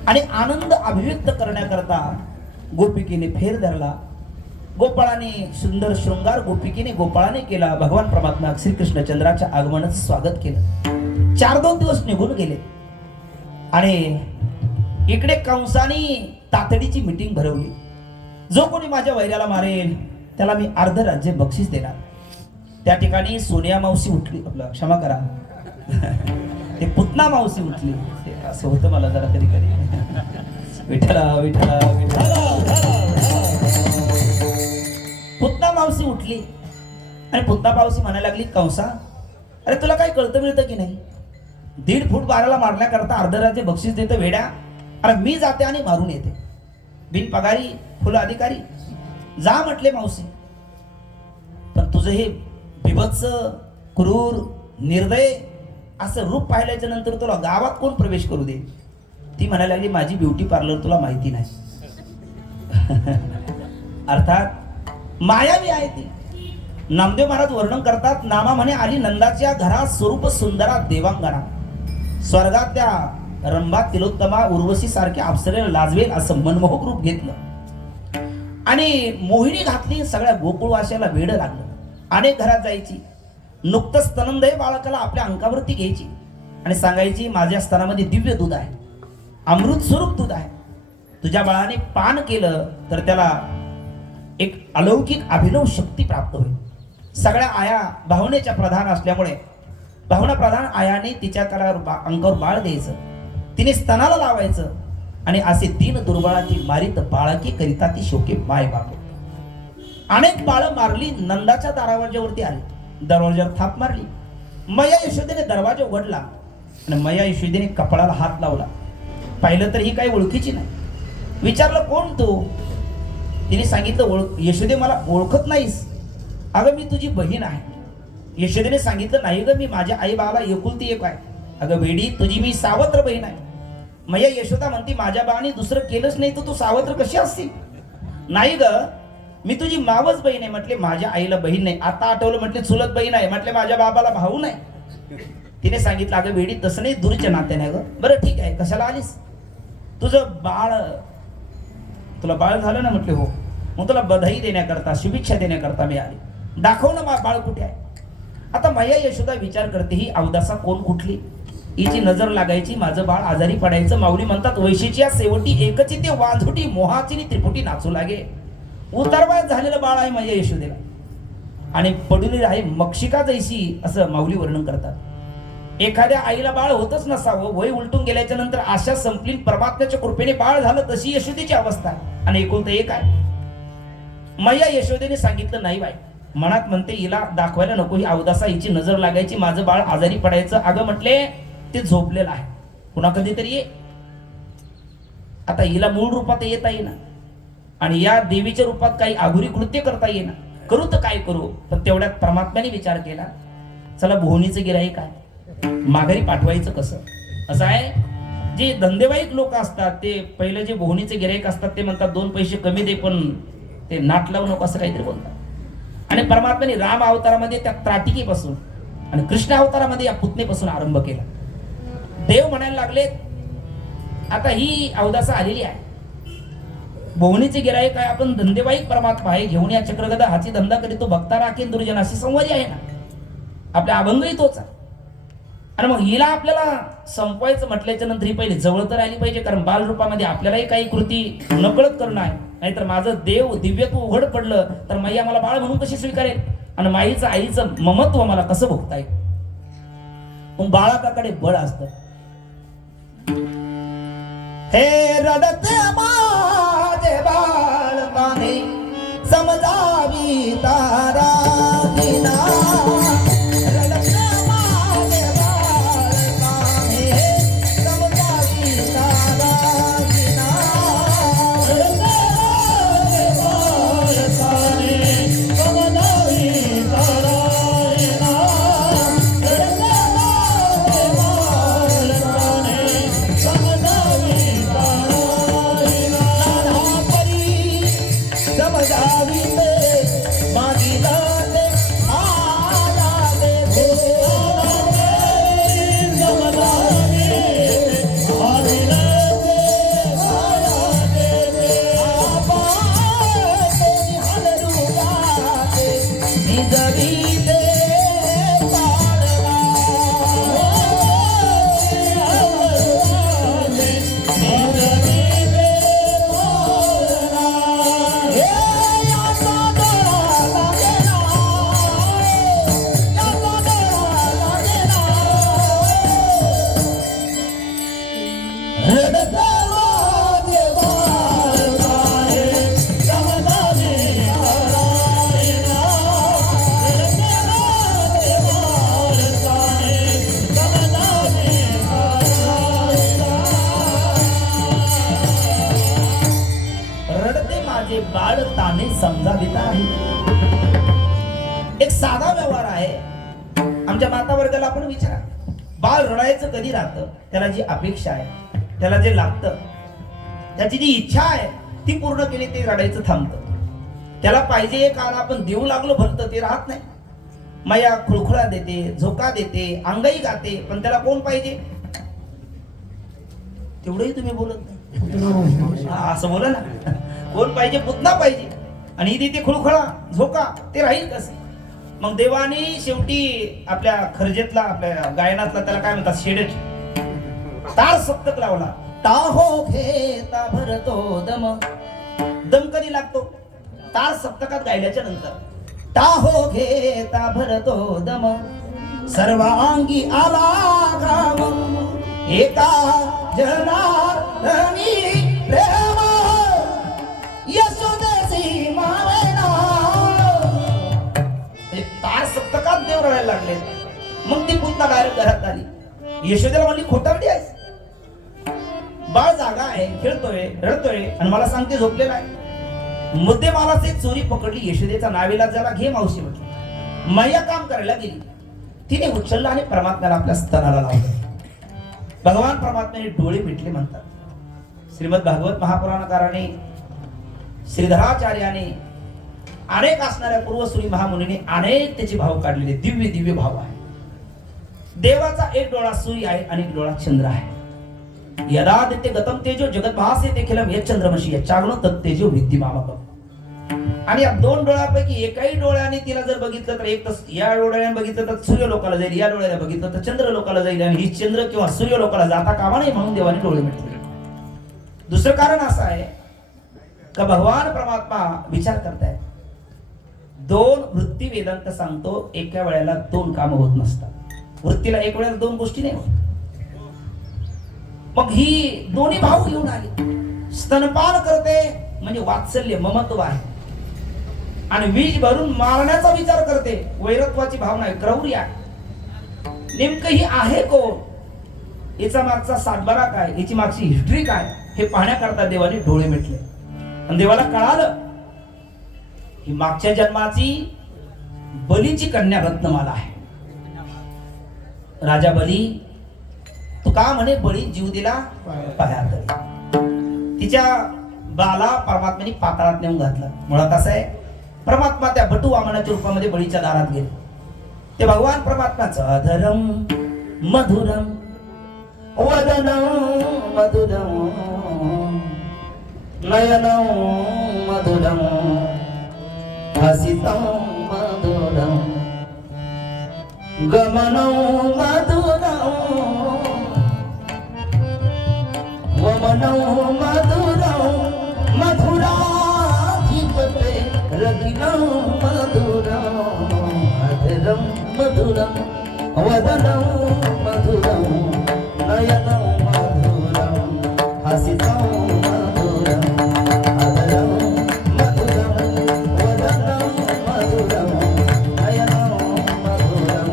आणि आनंद अभिव्यक्त करण्याकरता गोपिकेने फेर धरला. गोपाळाने सुंदर शृंगार गोपिकेने गोपाळाने केला. भगवान परमात्मा श्रीकृष्णचंद्राच्या आगमनाचं स्वागत केलं. 4-2 दिवस निघून गेले आणि इकडे कंसाने तातडीची मीटिंग भरवली. जो कोणी माझ्या वैऱ्याला मारेल त्याला मी अर्ध राज्य बक्षीस देणार. त्या ठिकाणी सोनिया मावशी उठली, आपलं क्षमा करा ते पुतना मावशी उठली. असं होतं मला जरा कधी कधी. विठ्ठला विठ्ठला विठ्ठला. पुतना मावशी उठली आणि पुतना मावशी म्हणायला लागली, कंसा अरे तुला काही कळतं मिळतं की नाही? 1.5 फूट बाराला मारण्याकरता अर्ध राज्य बक्षीस देतं वेड्या. अरे मी जाते आणि मारून येते बिन पगारी फुल अधिकारी. जा म्हटले मावशी, पण तुझं हे बिभत्स क्रूर निर्दय असं रूप पाहिल्याच्या नंतर तुला गावात कोण प्रवेश करू दे? ती म्हणायला लागली, माझी ब्युटी पार्लर तुला माहिती नाही. अर्थात मायावी आहे ती. नामदेव महाराज वर्णन करतात, नामा म्हणे आली नंदाच्या घरात स्वरूप सुंदरा देवांगना. स्वर्गात त्या रंभा तिलोत्तमा उर्वशी सारख्या अप्सरेला लाजवेल असं मनमोहक रूप घेतलं आणि मोहिनी घातली. सगळ्या गोकुळवासियाला वेड लागलं. अनेक घरात जायची, नुकतंच स्तनंदय बाळकाला आपल्या अंकावरती घ्यायची आणि सांगायची, माझ्या स्तनामध्ये दिव्य दूध आहे, अमृत स्वरूप दूध आहे. तुझ्या बाळाने पान केलं तर त्याला एक अलौकिक अभिनव शक्ती प्राप्त होईल. सगळ्या आया भावनेच्या प्रधान असल्यामुळे भावना प्रधान आयाने तिच्या अंगावर बाळ द्यायचं, तिने स्तनाला लावायचं आणि असे 3 दुर्बळाची मारित बाळकी करिता ती शोके माय बाप. अनेक बाळ मारली. नंदाच्या दरवाज्यावरती आली, दरवाज्यावर थाप मारली. मैया यशोदेने दरवाजा उघडला आणि मैया यशोदेने कपाळाला हात लावला. पाहिलं तर ही काही ओळखीची नाही. विचारलं, कोण तू? तिने सांगितलं, यशोदे मला ओळखत नाहीस? अगं मी तुझी बहीण आहे. यशोदेने सांगितलं, नाही ग, मी माझ्या आई बाबाला एकुलती एक आहे. अगं वेडी, तुझी मी सावत्र बहीण आहे. मैया यशोदा म्हणती, माझ्या बाळाने दुसरं केलंच नाही तर तू सावत्र कशी असतील? नाही ग, मी तुझी मावस बहीण आहे. म्हटले, माझ्या आईला बहीण नाही. आता आठवलं, म्हटले चुलत बहीण आहे. म्हटले, माझ्या बाबाला भाऊ नाही. तिने सांगितलं, अगं वेडी, तसं नाही, दूरच्या नात्याने. ग बरं ठीक आहे, कशाला आलीस? तुझं बाळ, तुला बाळ झालं ना? म्हटले हो. मग तुला बधाई देण्याकरता, शुभेच्छा देण्याकरता मी आले. दाखव ना बाळ कुठे आहे. आता मैया यशोदा विचार करते, ही अवदासा कोण कुठली? हिची नजर लागायची, माझं बाळ आजारी पडायचं. माऊली म्हणतात, वैशीच्या सेवटी एकची ते वांझोटी मोहाची त्रिपुटी नाचू लागे. उतारवयात झालेलं बाळ आहे मैया यशोदेला आणि पडुली आहे मक्षिका जैसी, असं माऊली वर्णन करतात. एखाद्या आईला बाळ होतच नसावं, वय उलटून गेल्याच्या नंतर आशा संपली, परमात्म्याच्या कृपेने बाळ झालं, तशी यशोदेची अवस्था आहे. आणि एकुलतं एक आहे. मैया यशोदेने सांगितलं, नाही बाई. मनात म्हणते, हिला दाखवायला नको, ही अवदासा, हिची नजर लागायची, माझं बाळ आजारी पडायचं. अगं म्हटले, ते झोपलेलं आहे, पुन्हा कधीतरी ये. आता हिला मूळ रूपात येता येईना आणि या देवीच्या रूपात काही आघुरी कृत्य करता येईना. करू तर काय करू? पण तेवढ्यात परमात्म्याने विचार केला, चला भुवनीचं गिऱ्हाईक आहे, माघारी पाठवायचं कसं? असं आहे, जे धंदेवाईक लोक असतात ते पहिलं जे भुवनीचे गिऱ्हाईक असतात ते म्हणतात, 2 पैसे कमी दे पण ते नाट लावू नको, असं काहीतरी बोलतात. आणि परमात्म्याने राम अवतारामध्ये त्या त्राटिकेपासून आणि कृष्ण अवतारामध्ये या पुतनेपासून आरंभ केला. देव म्हणायला लागले, आता ही अवदासा आलेली आहे, भुवनीचे गिराईक आहे, आपण धंदेवाईक परमात्मा आहे, घेऊन या चक्रगदा, हाची धंदा करीतो, भक्ता राखेन दुर्जनाशी संवादी आहे ना. आपल्या अभंगही तोच आहे. आणि मग हिला आपल्याला संपवायचं म्हटल्याच्या नंतर ही पहिले जवळ तर आली पाहिजे, कारण बालरूपामध्ये आपल्यालाही काही कृती नकळत करणं आहे. नाहीतर माझं देव दिव्यत्व उघड पडलं तर मैया मला बाळ म्हणून कशी स्वीकारेल आणि माईचं आईचं ममत्व मला कसं भोगता येईल? मग बाळाकाकडे बळ असतं. हे रडते माझे बाळकाने समजावी तारा दिना. समजावी माझे बाळ ताने समजाविता आहे. एक साधा व्यवहार आहे. आमच्या माता वर्गाला आपण विचारा, बाळ रडायचं कधी राहतं? त्याला जी अपेक्षा आहे, त्याला जे लागतं, त्याची जी इच्छा आहे ती पूर्ण केली ते रडायचं थांबतं. त्याला पाहिजे एक आला आपण देऊ लागलो भरतं ते राहत नाही. माया खुळखुळा देते, झोका देते, अंगाई गाते, पण त्याला कोण पाहिजे? तेवढंही तुम्ही बोलत नाही. असं बोला ना, कोण पाहिजे? पुतना पाहिजे. आणि ही देते खुळखुळा, झोका, ते राहील कसं? मग देवाने शेवटी आपल्या खर्जेतला, आपल्या गायनातला त्याला काय म्हणतात, शेडच तार सप्तक लावला. टाहो घेता भरतो दम. दम कधी लागतो? तार सप्तकात गायल्याच्या नंतर. टाहो घेता भरतो दम, सर्वांगी आला काम, एका जनार्दनी प्रेम यशोदेसी मावेना. तार सप्तकात देव रडायला लागले. मग ती पुतना डायरेक्ट घरात आली. यशोदेला म्हणली, खोटारडी आहेस? बाळ जागा आहे, खेळतोय, रडतोय, आणि मला सांगते झोपलेला आहे. मुद्देमालाची चोरी पकडली. यशोदेचा नावेला झाला. घे मावशी म्हटली. मैया काम करायला गेली. तिने उचलला आणि परमात्म्याला आपल्या स्तनाला लावलं. भगवान परमात्म्याने डोळे मिटले म्हणतात. श्रीमद भागवत महापुराणकाराने, श्रीधराचार्याने, अनेक असणाऱ्या पूर्वसुरी महामुनीने अनेक त्याचे भाव काढलेले. दिव्य दिव्य भाव आहे. देवाचा एक डोळा सूर्य आहे आणि एक डोळा चंद्र आहे. यदा दित्य गतम तेजो जगत भासे ते खिलम यच्चंद्रमशी यच्चाग्नो तत् तेजो विद्धिमामकम. आणि या दोन डोळ्यापैकी एकाही डोळ्याने तिला जर बघितलं तर एक, या डोळ्याने बघितलं तर सूर्य लोकाला जाईल, या डोळ्याने बघितलं तर चंद्र लोकाला जाईल, आणि ही चंद्र किंवा सूर्य लोकाला जाता कामा नये म्हणून देवाने डोळे मिटले. दुसरं कारण असं आहे का भगवान परमात्मा विचार करतायत. दोन वृत्ती वेदांत सांगतो, एका वेळेला दोन कामं होत नसतात. वृत्तीला एक वेळेला दोन गोष्टी नाही होत. मग ही दोन्ही भाव घेऊन आली. स्तनपान करते म्हणजे वात्सल्य, ममत्व आहे, आणि वीज भरून मारण्याचा विचार करते, वैरत्वाची भावना आहे, क्रौर्य आहे. नेमकं ही आहे कोण? याचा मागचा सातबारा काय, याची मागची हिस्ट्री काय, हे पाहण्याकरता देवाने डोळे मिटले. आणि देवाला कळालं ही मागच्या जन्माची बलीची कन्या रत्नमाला आहे. राजा बली तू का म्हणे बळी जीव दिला पायात. तिच्या बाला परमात्म्याने पाताळात नेऊन घातला. मुळात असं आहे, परमात्मा त्या बटू वामनाच्या रूपामध्ये बळीच्या दारात गेले. ते भगवान परमात्माचं अधरम मधुरम वदनम मधुरम नयनम मधुरम हसितम मधुरम गमनम मधुरम वमनम मधुरम मधुराधिपते रगिनम मधुरम अधरम मधुरम वदनम मधुरम नयनम मधुरम हसितम मधुरम अधरम मधुरम वदनम मधुरम नयनम मधुरम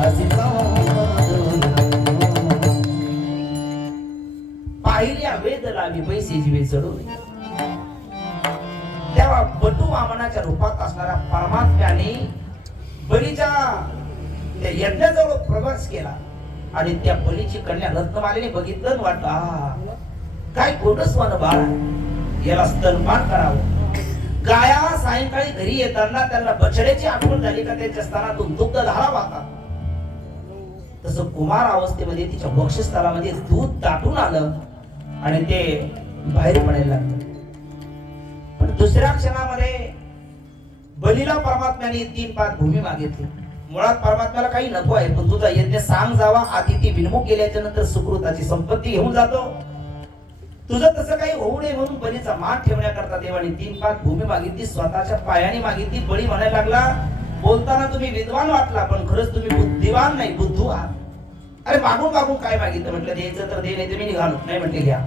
हसितम मधुरम. पाहिल्या वेद लावी पैसे जीवे चढवले. तेव्हा बटू वामनाच्या रूपात असणाऱ्या परमात्म्याने बलीच्या त्या यज्ञाजवळ प्रवास केला, आणि त्या बलीची कन्या रत्नमालेने बघितलं, वाटलं काय गोडस्वान बाळ आहे, याला स्तनपान करावं. गाया सायंकाळी घरी येताना त्यांना बछड्याची आठवण झाली का त्याच्या स्तनातून दुग्ध धारा वाहतात. तसं कुमार अवस्थेमध्ये तिच्या वक्षस्थळामध्ये दूध दाटून आलं आणि ते बाहेर पडायला लागलं. पण दुसऱ्या क्षणामध्ये बलीला परमात्म्याने 3 पाच भूमी मागितली. मुळात परमात्म्याला काही नको आहे, पण तुझा यज्ञ सांग जावा. आदिती विनमुख केल्याच्या नंतर सुकृताची संपत्ती घेऊन जातो. तुझं तसं काही होऊ नये म्हणून बलीचा मान ठेवण्याकरता देवाने 3 पाच भूमी मागितली. स्वतःच्या पायाने मागितली. बळी म्हणायला लागला, बोलताना तुम्ही विद्वान वाटला, पण खरंच तुम्ही बुद्धिवान नाही, बुद्धू आहात. अरे मागून मागून काय मागितलं? म्हटलं द्यायचं तर दे, नाही तर मी निघालो. नाही म्हटले घ्या.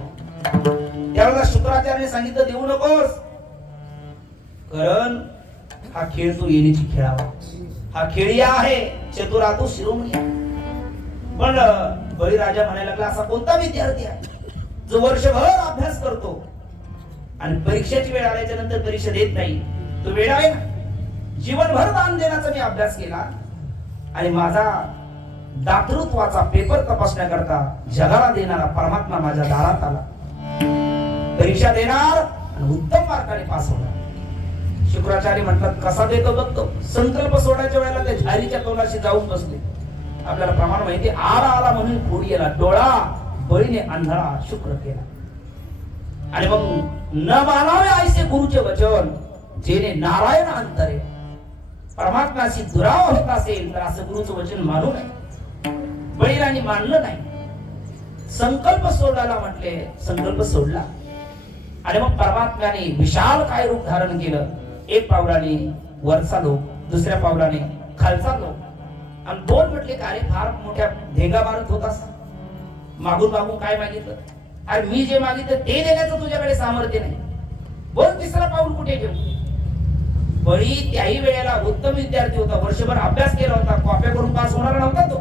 त्यावेळेला शुक्राचार्याने सांगितलं देऊ नकोस, कारण हा खेळ तू येण्याची खेळावा. हा खेळी आहे, चतुरा तू शिरोमणी. पण बळीराजा म्हणायला लागला, असा कोणता विद्यार्थी आहे जो वर्षभर अभ्यास करतो आणि परीक्षेची वेळ आल्याच्या नंतर परीक्षा देत नाही, तो वेळ आहे ना. जीवनभर दान देण्याचा मी अभ्यास केला आणि माझा दातृत्वाचा पेपर तपासण्याकरता जगाला देणारा परमात्मा माझ्या दारात आला. परीक्षा देणार आणि उत्तम मार्काने पास होणार. शुक्राचार्य म्हणतात कसा देतो बघतो. संकल्प सोडायच्या वेळेला त्या झारीच्या तोलाशी जाऊन बसले. आपल्याला प्रमाण माहिती, आला आला म्हणून खोडी गेला, डोळा बळीने आंधळा शुक्र केला. आणि मग न मानावे ऐसे गुरुचे वचन, जेने नारायण अंतरे. परमात्म्याशी दुरावा होत असेल तर असं गुरुचं वचन मानू नये. बळीराणी मानलं नाही, संकल्प सोडायला म्हटले, संकल्प सोडला. आणि मग परमात्म्याने विशाल काय रूप धारण केलं. एक पावलाने वरचा लोक, दुसऱ्या पावलाने खालचा लोक. आणि दोन म्हटले का, अरे फार मोठ्या धेंगा मारत होतास, मागून मागून काय मागितलं. अरे मी जे मागितलं ते देण्याचं तुझ्याकडे सामर्थ्य नाही, बोल तिसरा पाऊल कुठे ठेवू. बळी त्याही वेळेला उत्तम विद्यार्थी होता, वर्षभर अभ्यास केला होता, कॉप्या करून पास होणार नव्हता तो.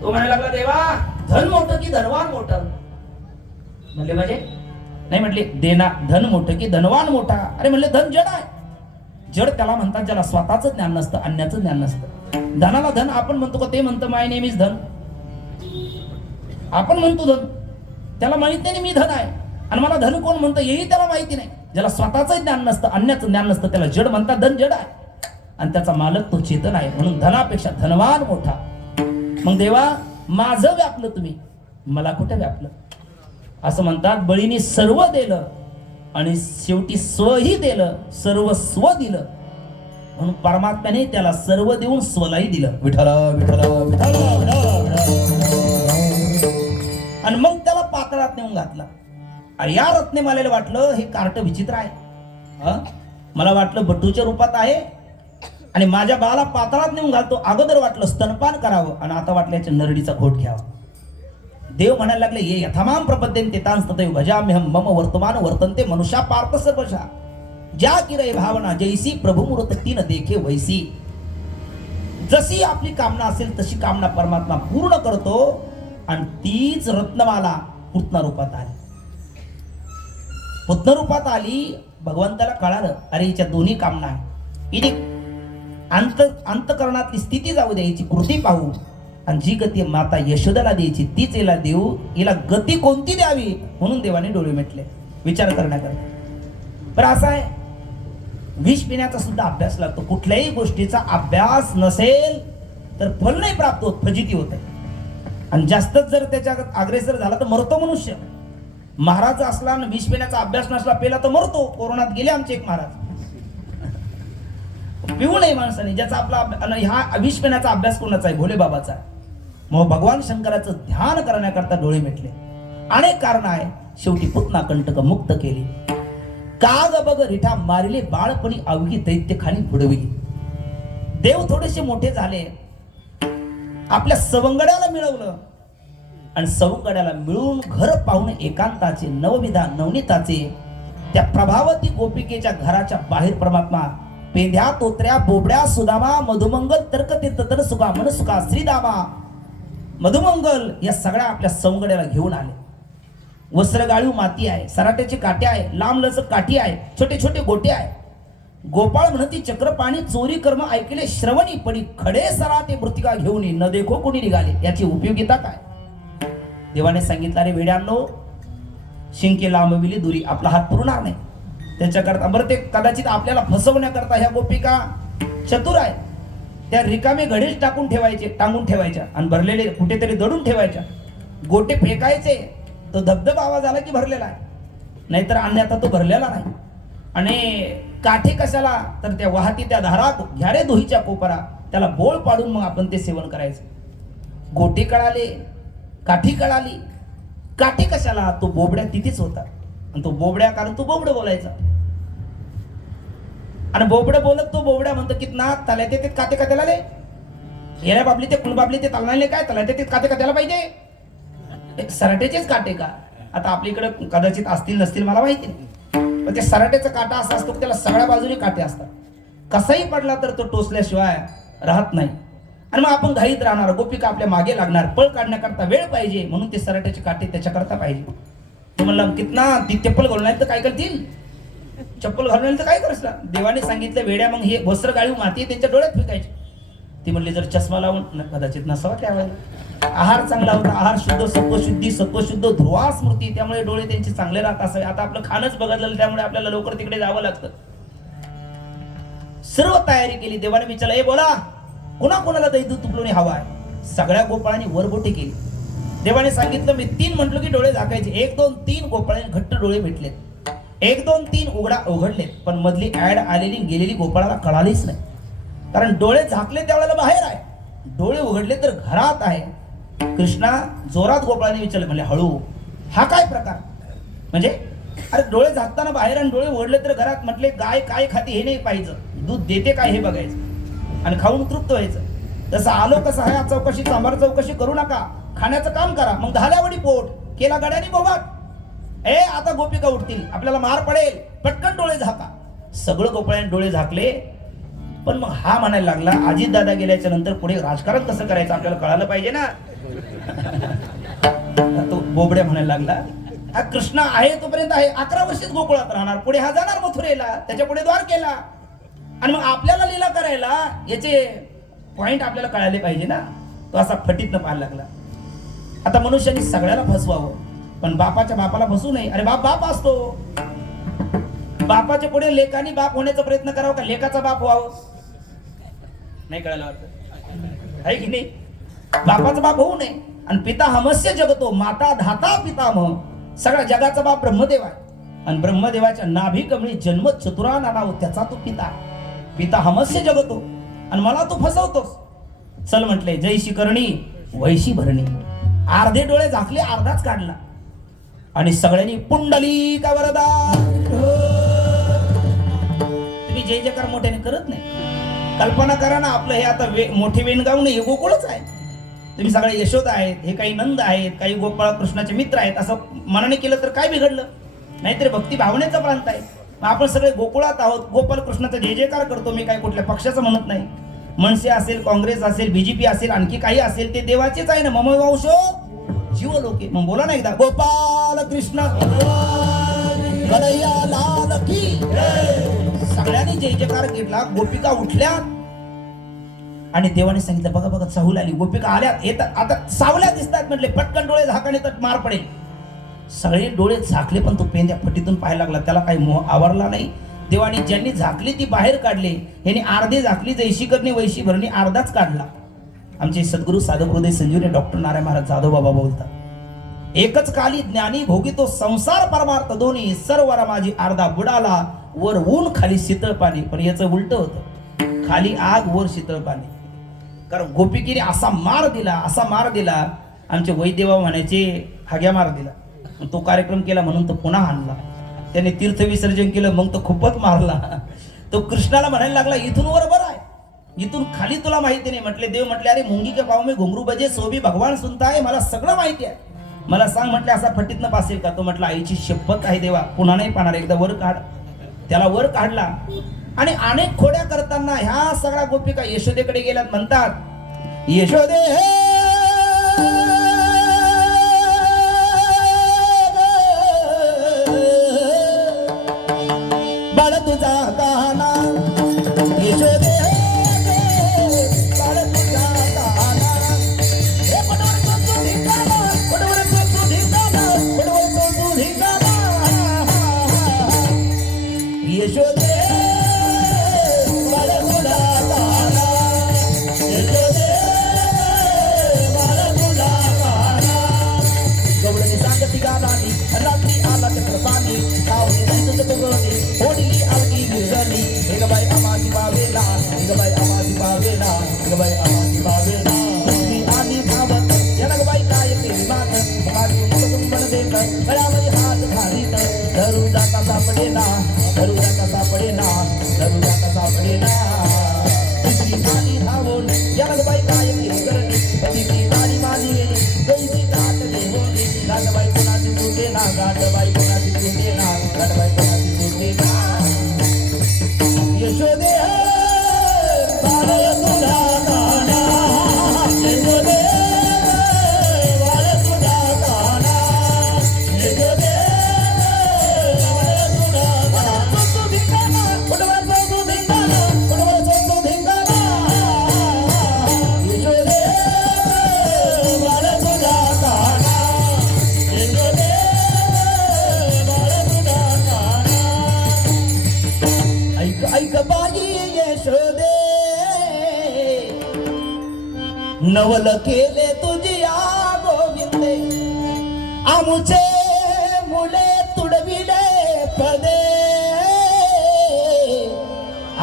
तो म्हणायला लागला, देवा धन मोठं की धनवान मोठं. म्हणले म्हणजे नाही, म्हटले देना धन मोठं की धनवान मोठा. अरे म्हणले धन जड आहे. जड त्याला म्हणतात ज्याला स्वतःच ज्ञान नसतं, अन्याचं ज्ञान नसतं. धनाला धन आपण म्हणतो का, ते म्हणतं माय नेहमीच धन. आपण म्हणतो धन, त्याला माहित नाही मी धन आहे. आणि मला धन कोण म्हणतं हेही त्याला माहिती नाही. ज्याला स्वतःच ज्ञान नसतं, अन्याचं ज्ञान नसतं, त्याला जड म्हणतात. धन जड आहे आणि त्याचा मालक तो चेतन आहे. म्हणून धनापेक्षा धनवान मोठा. मग देवा माझं व्यापलं तुम्ही, मला कुठे व्यापलं. असं म्हणतात. बळीने सर्व दिलं आणि शेवटी स्वही दिलं, सर्व स्व दिलं. म्हणून परमात्म्याने त्याला सर्व देऊन स्वलाही दिलं. विठ्ठल विठ्ठल विठ्ठल. आणि मग त्याला पातळात नेऊन घातला. अरे या रत्नेमालेला वाटलं हे कार्ट विचित्र आहे. मला वाटलं बटूच्या रूपात आहे आणि माझ्या बाळाला पातळात नेऊन घालतो. अगोदर वाटलं स्तनपान करावं आणि आता वाटलं याच्या नरडीचा घोट घ्यावा. देव म्हणायला लागले, ये यथामाम प्रपद्यन्ते तांस्ततैव भजाम्यहं मम वर्तमान वर्तन्ते मनुष्या पार्थ सर्वशा. ज्या किरय भावना जैसी प्रभू मूर्त तीन देखे वैसी. जशी आपली कामना असेल तशी कामना परमात्मा पूर्ण करतो. आणि तीच रत्नमाला पूतना रूपात आली. पूतना रूपात आली. भगवंताला कळालं, अरे हिच्या दोन्ही कामना आहे. हिने अंतकरणातली स्थिती जाऊ द्यायची, कृती पाहू. आणि जी गती माता यशोदाला द्यायची तीच हिला देऊ. हिला गती कोणती द्यावी म्हणून देवाने डोळे मिटले विचार करण्याकरता. पण असं आहे, विष पिण्याचा सुद्धा अभ्यास लागतो. कुठल्याही गोष्टीचा अभ्यास नसेल तर फल नाही प्राप्त होत, फजिती होते. आणि जास्तच जर त्याच्या अग्रेसर झाला तर मरतो मनुष्य. महाराज असला आणि विष पिण्याचा अभ्यास नसला, पेला तर मरतो. कोरोनात गेले आमचे एक महाराज. पिऊ नये माणसाने. ज्याचा आपला हा विष पिण्याचा अभ्यास कोणाचा आहे, भोले बाबाचा. मग भगवान शंकराचं ध्यान करण्याकरता डोळे मिटले. अनेक कारण आहे. शेवटी पुतना कंटक मुक्त केली. काग बग रिठा मारिले, बाळपणी अवघी दैत्य खाणी बुडविली. देव थोडेसे मोठे झाले, आपल्या सवंगड्याला मिळवलं. आणि सवंगड्याला मिळून घर पाहून एकांताचे नवविधा नवनीताचे त्या प्रभावती गोपिकेच्या घराच्या बाहेर परमात्मा पेंध्या तोत्र्या बोबड्या सुदामा मधुमंगल तर्कतीर्थ तनसुका मनसुका श्रीदामा मधुमंगल या सगळ्या आपल्या सवंगड्याला घेऊन आले. वस्त्रगाळू माती आहे, सराट्याचे काटे आहे, लांब लचक काठी आहे, छोटे छोटे गोटे आहे. गोपाळ म्हणती चक्रपाणी चोरी कर्म ऐकले श्रवणी पडी खडे सराटे मृतिका घेऊन न देखो कोणी निघाले. याची उपयोगिता काय. देवाने सांगितलं, अरे वेड्यांनो, शिंके लांबविली दुरी, आपला हात पुरणार नाही त्याच्याकरता. बरं ते कदाचित आपल्याला फसवण्याकरता ह्या गोपिका चतुर आहे. त्या रिकामे घडेच टाकून ठेवायचे, टांगून ठेवायच्या आणि भरलेले कुठेतरी दडून ठेवायच्या. गोटे फेकायचे, तो धबधबा आवाज आला की भरलेला आहे, नाहीतर अन्यथा तो भरलेला नाही. आणि काठी कशाला, तर त्या वाहती त्या धारात घ्या रे दोहीच्या कोपरा, त्याला बोळ पाडून मग आपण ते सेवन करायचं. गोटे कळाले, काठी कळाली. काठी कशाला, तो बोबड्या तिथेच होता. आणि तो बोबड्या कारण तो बोबड बोलायचा. आणि बोबड बोलत तो बोबड्या म्हणतो कितना तल्या ते काते कात्याला रे येण्या बाबली ते कुण बाबली ते तालनाले काय तल्या ते काते कात्याला पाहिजे. सराट्याचेच काटे का, आता आपल्याकडे कदाचित असतील नसतील मला माहिती नाही, पण ते सराट्याचा काटा असा असतो की त्याला सगळ्या बाजूने काटे असतात. कसाही पडला तर तो टोचल्याशिवाय राहत नाही. आणि मग आपण घाईत राहणार, गोपिका आपल्या मागे लागणार, पळ काढण्याकरता वेळ पाहिजे, म्हणून ते सराट्याचे काटे त्याच्याकरता पाहिजे. तो म्हणला कितना ती चप्पल घालून आली तर काय करतील, चप्पल घालून आली तर काय करसला. देवाने सांगितलं वेड्या मग हे वस्त्र गाळी माती त्यांच्या डोळ्यात फेकायची. ती म्हणली जर चष्मा लावून कदाचित नसावा त्यावेळेला. आहार चांगला होता, आहार शुद्ध, सत्वशुद्धी, सत्वशुद्ध, ध्रुवा स्मृती, त्यामुळे डोळे त्यांचे चांगले राहत असावे. आता आपलं खाणच बघितलं त्यामुळे आपल्याला लवकर तिकडे जावं लागतं. सर्व तयारी केली. देवाने विचारलं ए बोला कोणाला दही दूध तुपलोणी हवा आहे. सगळ्या गोपाळांनी वरगोटी केली. देवाने सांगितलं मी 3 म्हटलं की डोळे झाकायचे. 1 2 3 गोपाळांनी घट्ट डोळे भेटलेत. 1 2 3 उघडलेत. पण मधली ऍड आलेली गेलेली गोपाळाला कळालीच नाही. कारण डोळे झाकले त्यावेळेला बाहेर आहे, डोळे उघडले तर घरात आहे. कृष्णा जोरात गोपाळाने विचारले, म्हणले हळू हा काय प्रकार. म्हणजे अरे डोळे झाकताना बाहेर आणि डोळे उघडले तर घरात. म्हटले गाय काय खाते हे नाही पाहिजे, दूध देते काय हे बघायचं आणि खाऊन तृप्त व्हायचं. जसं आलो कसं आहे चौकशी चांभार चौकशी करू नका, खाण्याचं काम करा. मग झाल्यावडी पोट केला गड्यानी बोबाट. आता गोपिका उठतील, आपल्याला मार पडेल, पटकन डोळे झाका. सगळं गोपाळाने डोळे झाकले. पण मग हा म्हणायला लागला अजित दादा गेल्याच्या नंतर पुढे राजकारण कसं करायचं आपल्याला कळायला पाहिजे ना. तो बोबड्या म्हणायला लागला हा कृष्ण आहे तोपर्यंत आहे, 11 वर्षीच गोकुळात राहणार, पुढे हा जाणार मथुरेला, त्याच्या पुढे द्वारकेला. आणि मग आपल्याला लीला करायला याचे पॉइंट आपल्याला कळायला पाहिजे ना. तो असा फटीतनं पाहायला लागला. आता मनुष्याने सगळ्याला फसवावं, पण बापाच्या बापाला फसू नये. अरे बाप असतो, बापाच्या पुढे लेकानी बाप होण्याचा प्रयत्न करावा का लेकाचा बाप व्हावं. नाही कळायला वाटत आहे की नाही. बापाचा बाप होऊ नये. आणि पिता हमस्य जगतो माता धाता पितामह. सगळ्या जगाचा बाप ब्रह्मदेव आहे आणि ब्रह्मदेवाच्या नाभी कमळी जन्म चतुरा नाव त्याचा तो पिता हमस्य जगतो आणि मला तो फसवतोस. चल म्हटले जैशी करणी वैशी भरणी. अर्धे डोळे झाकले, अर्धाच काढला आणि सगळ्यांनी पुंडली का वरदा. तुम्ही जय जयकार मोठ्याने करत नाही. कल्पना करा ना आपलं हे आता मोठे वेणगाव नाही, हे गोकुळच आहे. तुम्ही सगळे यशोदा आहेत, हे काही नंद आहेत, काही गोपाळ कृष्णाचे मित्र आहेत. असं मनाने केलं तर काय बिघडलं. नाहीतरी भक्ती भावनेचा प्रांत आहे. आपण सगळे गोकुळात आहोत, गोपाल कृष्णाचा जय जयकार करतो. मी काय कुठल्या पक्षाचं म्हणत नाही. मनसे असेल, काँग्रेस असेल, बीजेपी असेल, आणखी काही असेल, ते देवाचेच आहे ना. मम वंशो जीव लोके. मग बोला ना एकदा गोपाल कृष्ण कन्हैया लाल की. सगळ्यांनी जय जयकार केला. गोपिका उठल्या आणि देवाने सांगितलं बघा बघा चाहूल आली. गोपिका आल्यात, येतात, आता सावल्या दिसतात. म्हटले पटकन डोळे झाकाने तर मार पडेल. सगळे डोळे झाकले, पण तो पेंद्या फटीतून पाहायला लागला. त्याला काही मोह आवरला नाही. देवाने ज्यांनी झाकली ती बाहेर काढले. यांनी अर्धे झाकली, जैशी करणी वैशी भरणी, अर्धाच काढला. आमचे सद्गुरू साधक हृदय संजीवनी डॉक्टर नारायण महाराज जाधव बाबा बोलतात, एकच काली ज्ञानी भोगी तो संसार परमार्थ दोन्ही. सर्वरा माझी अर्धा बुडाला, वर ऊन खाली शीतळ पाणी. पण याचं उलट होतं, खाली आग वर शीतळ पाणी. कारण गोपिकीने असा मार दिला. आमचे वैद्यबाबा म्हणायचे हाग्या मार दिला. तो कार्यक्रम केला म्हणून तो पुन्हा आणला. त्याने तीर्थ विसर्जन केलं, मग तो खूपच मारला. तो कृष्णाला म्हणायला लागला इथून वर बरं आहे, इथून खाली तुला माहिती नाही. म्हटले देव म्हटले अरे मुंगी के पाव में घुंगरू बजे सोबी भगवान सुनता आहे. मला सगळं माहिती आहे, मला सांग. म्हटले असा फटीतनं पासेल का. तो म्हटला आईची शपथ आहे देवा, पुन्हा नाही पाहणार, एकदा वर काढ. त्याला वर काढला आणि अनेक खोड्या करताना ह्या सगळ्या गोपिका यशोदेकडे गेल्यात. म्हणतात यशोदे बाळ तुझा गाना, यशोदे बाळ तुझा गाना. हे पडवर सोसू धिंगाणा, पडवर सोसू धिंगाणा, पडवर सोसू धिंगाणा. यशोदे बाळ तुझा गाना, यशोदे बाळ तुझा गाना. गवळणी सांगती गालानी, रात्री आला चक्र पाणी, आवडी तुझं तुगणी, होडली आवडी विरणी. हे ग बाई आमाची बावेला, हे ग बाई आमाची बावेला, हे ग बाई आमाची बावेला. तुम्ही आम्ही धावत, याला ग बाई काय केली मात, माझी मुलं तुंबन देत, गळ्यामध्ये हात घालीत. धरून जाता सापडेना, धरून जाता सापडेना, धरून जाता सापडेना. दुसरी आली धावून, याला ग बाई काय केली करणी, पतीची गाडी माझी गेली, कैसी गाठ देवली. गाठबाई कोणाची सुटे ना, गाठबाई कोणाची सुटे ना, गाठबाई कोणाची सुटे ना. यशोदे बाळ तुझा गाना, यशोदे बाळ तुझा गाना, यशोदे नवल केले तुझिया गोविंदे आमुचे मुले तुडविले पदे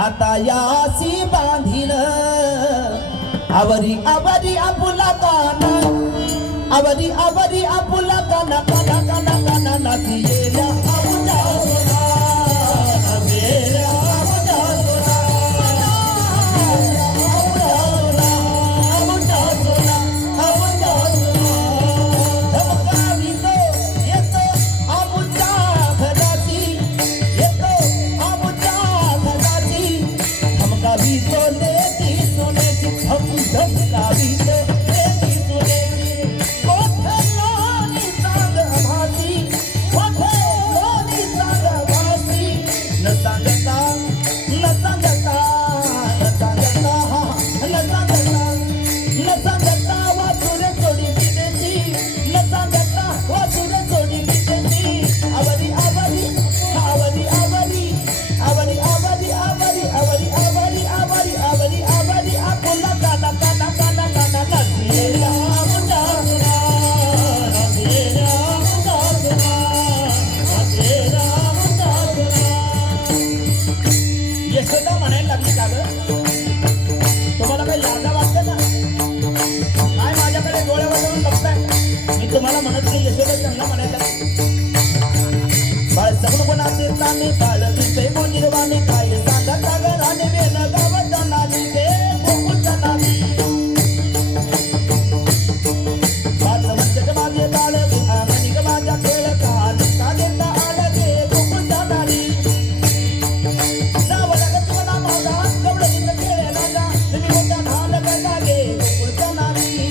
आता यासी बांधीन आवरी आवरी आपुला काना आवरी आवरी आपुला काना काना काना काना नाचियेल्या आमुच्या सोना नाचियेल्या आमुच्या सोना आमुच्या सोना आमुच्या सोना धमकावितो येतो आमुच्या घराची येतो आमुच्या घराची धमकावितो लेती सोनेची धमकावितो लेती सोनेची तुम्हाला म्हणत नाही यशोदा त्यांना म्हणायला बाळ सगुणपणाचे ताने बाळ दिसते गोंजिरवाने काय सांगा कागराने वेण गावाच्या नादी ते गोकुळच्या नादी पाच वर्षाचे माझे बाळ आमनिक माझ्या खेळ काल का देता आलं ते गोकुळच्या नादी जावं लागत मला माझा कवडीत खेळ राजा तुम्ही मोठ्या ढाल करता गे गोकुळच्या नादी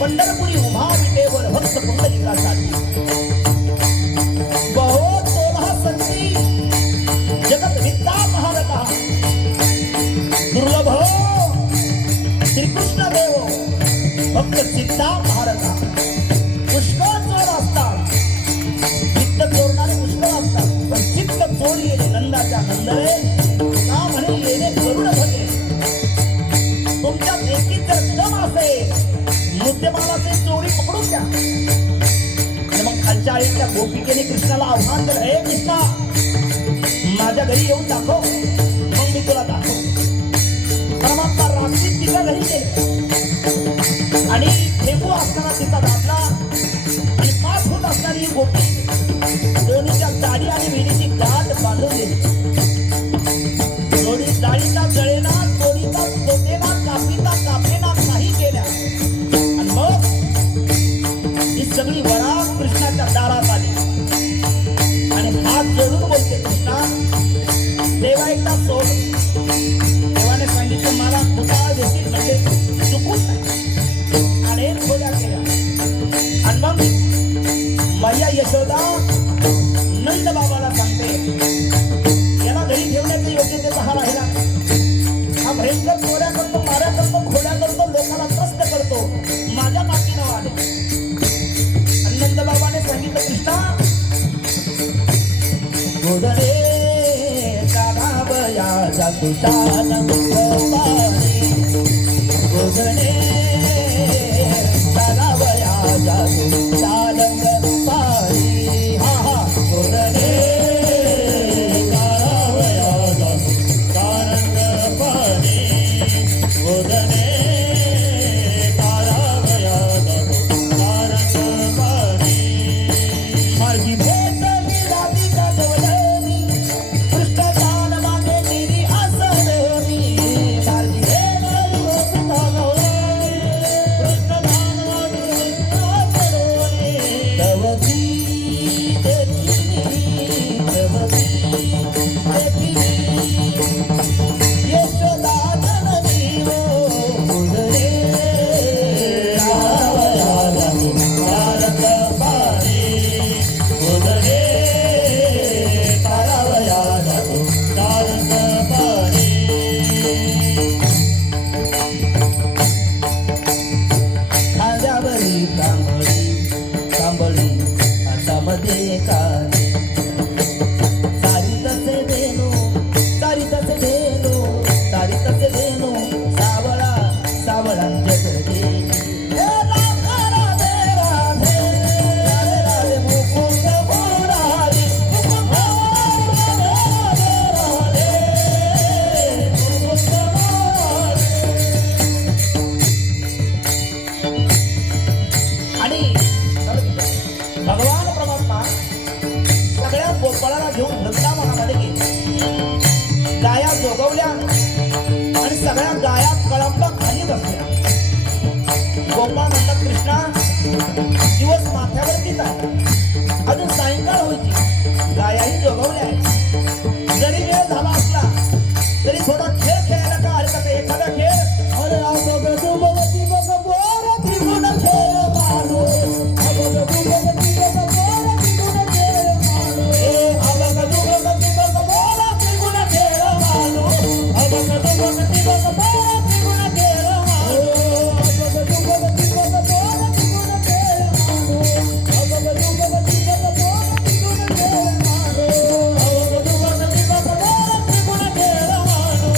पंढरपुरी उभा विटेवर भक्त पुंडलिकासाठी बहुत तोला संती जगत विद्या महारथा दुर्लभ श्रीकृष्ण देव भक्त सिद्धा महारथा पुष्कळ चोर असतात चित्त चोरणारे पुष्कळ असतात पण चित्त चोरी नंदाच्या नंदरे का म्हणे येणे करुण भगे तुमच्यात एकी जर दम असेल मुद्देमालाचे चोरी पकडून द्या आणि मग खालच्या आळीच्या गोपिकेने कृष्णाला आव्हान दिलं हे कृष्णा माझ्या घरी येऊन दाखव मग मी तुला दाखव परमात्मा रात्री तिच्या घरी गेले आणि ठेपू असताना तिचा दाबला आणि 5 फूट असणारी ही गोपी दोन्हीच्या दाढी आणि विहिरीची गाठ बांधून दिली दोन्ही दाढीचा जळेना दोन्हीचा तोटेना कापीचा कापेना काही केल्या सगळी वरा कृष्णाच्या दारात आली आणि हात जोडून बोलते कृष्णा देवा एकदा सोड देवाने सांगितलं मला पुतळा देतील म्हणजे चुकून नाही अनेक खोड्या केल्या आणि मग मैया यशोदा नंद बाबाला सांगते याला घरी ठेवण्याच्या योग्यतेचा हा राहिला हा भयंकर चोऱ्या करतो माऱ्या करतो खोड्या करतो लोकांना त्रस्त करतो माझ्या पाठीनं आले नंद बाबाने सांगितलं कृष्णा गोधडे कानावयाचा तुषार पाणी गोधडे कानावयाचा तुषार पाणी हा हा गोधडे कानावयाचा तुषार पाणी गोधडे माझी भेट राधिका जवळनी कृष्ण गोपाळ म्हणतात कृष्णा दिवस माथ्यावरतीच आहे, अजून सायंकाळ व्हायची, गायाही जोगवल्या आहेत. जरी वेळ झाला असला तरी थोडा खेळ खेळायला का हरकत आहे? एखादा खेळ अरे बघ भगवती बघ बोर त्रिगुण खेळ मानो अबग तू भगवती बघ बोर त्रिगुण खेळ मानो ए अबग तू भगवती बघ बोर त्रिगुण खेळ मानो अबग तू भगवती बघ बोर त्रिगुण खेळ मानो अबग तू भगवती बघ बोर त्रिगुण खेळ मानो अबग तू भगवती बघ बोर त्रिगुण खेळ मानो अबग तू भगवती बघ बोर त्रिगुण खेळ मानो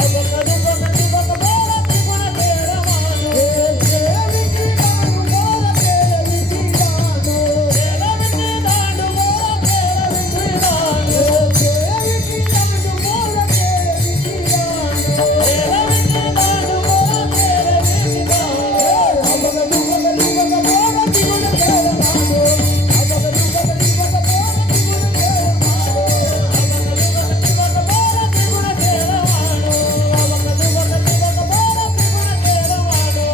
अबग तू भगवती बघ बोर त्रिगुण खेळ मानो ए खेळ विकी दांडू मोर खेळ विकी दांडू खेळ विकी दांडू मोर खेळ विकी दांडू खेळ विकी दांडू मोर खेळ विकी दांडू खेळ विकी दांडू मोर खेळ विकी दांडू अबग तू भगवती बघ बोर त्रिगुण खेळ मानो अबग तू भगवती बघ बोर त्रिगुण खेळ मानो अबग तू भगवती बघ बोर त्रिगुण खेळ मानो अबग तू भगवती बघ बोर त्रिगुण खेळ मानो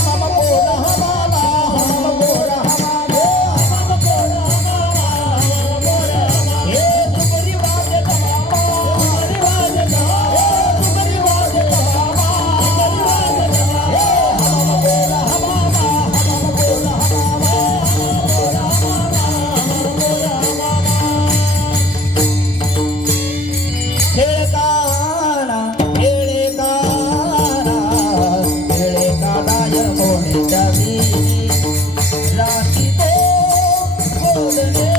हम बोला हमारा हम बोला हमारे हम बोला हमारा हम बोला हमारे तुमरी वाजे तमामा तुमरी वाजे तमामा तुमरी वाजे तमामा तुमरी वाजे तमामा हम बोला हमारा हम बोला हमारा हम बोला हमारा हम बोला हमारा खेळताना खेळताना मोने जावी राखी तो बोलणे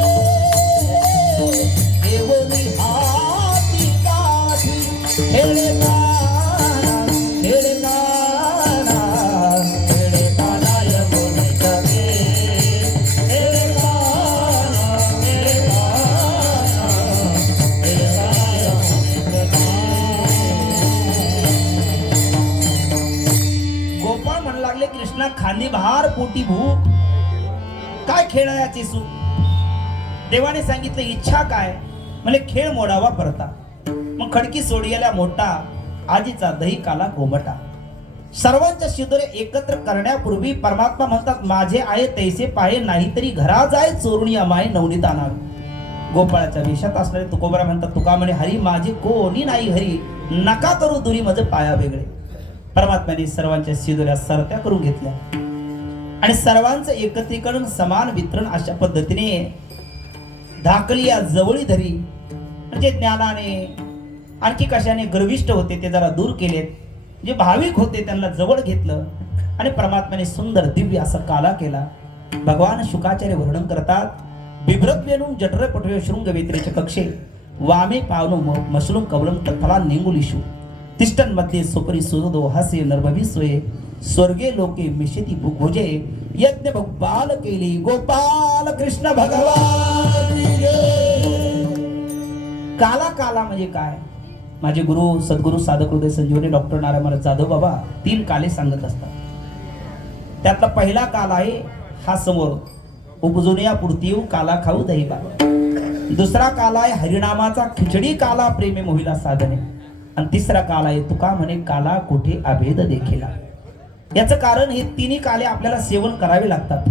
देवनी हाती काठी खेळताना मोने जावी गोपाळ म्हणू लागले कृष्णा खांदी बहार पोटी भूक काय खेळायची सुख. देवाने सांगितलं इच्छा काय म्हणजे खेळ मोडावा परता. मग खडकी सोडियाला मोठा आजीचा दही काला गोमटा. सर्वांच्या शिदोरे एकत्र करण्यापूर्वी परमात्मा म्हणतात माझे आहे तैसे पाये नाही तरी घरा जाय चोरुणी अमाय नवनीत आणावी. गोपाळाच्या वेशात असणारे तुकोबरा म्हणतात तुका म्हणे हरी माझे कोणी नाही हरी नका करू दुरी माझे पाया वेगळे. परमात्म्याने सर्वांच्या शिदोऱ्या सरत्या करून घेतल्या आणि सर्वांचं एकत्रीकरण समान वितरण अशा पद्धतीने धाकली या जवळी धरी म्हणजे ज्ञानाने आणखी कशाने गर्विष्ठ होते ते जरा दूर केलेत. जे भाविक होते त्यांना जवळ घेतलं आणि परमात्म्याने सुंदर दिव्य असा काला केला. भगवान शुकाचार्य वर्णन करतात बिभ्रत वेणून जठर पटवे शृंग वेत्रेचे कक्षे वामे पावनो मशलूम कवलम तत्फला निंगुलिशू तिष्ठन मध्ये सुपरी सुरदो हसे नर्मवी सोये स्वर्गे लोके मिशती भुभुजे यज्ञ भगवाल केली गोपाल कृष्ण भगवान. काला काला म्हणजे काय. माझे गुरु सद्गुरु साधक हृदय संजीवनी डॉक्टर नारायण जाधव बाबा 3 काले सांगत असतात. त्यातला पहिला काल आहे हा समोर उपजुनिया पुरती काला खाऊ दही बाबा. दुसरा काल आहे हरिनामाचा खिचडी काला प्रेमे मोहिला साधने आणि तिसरा काल आहे तुका म्हणे काला कुठे अभेद देखील. याचं कारण हे तिन्ही काले आपल्याला सेवन करावे लागतात.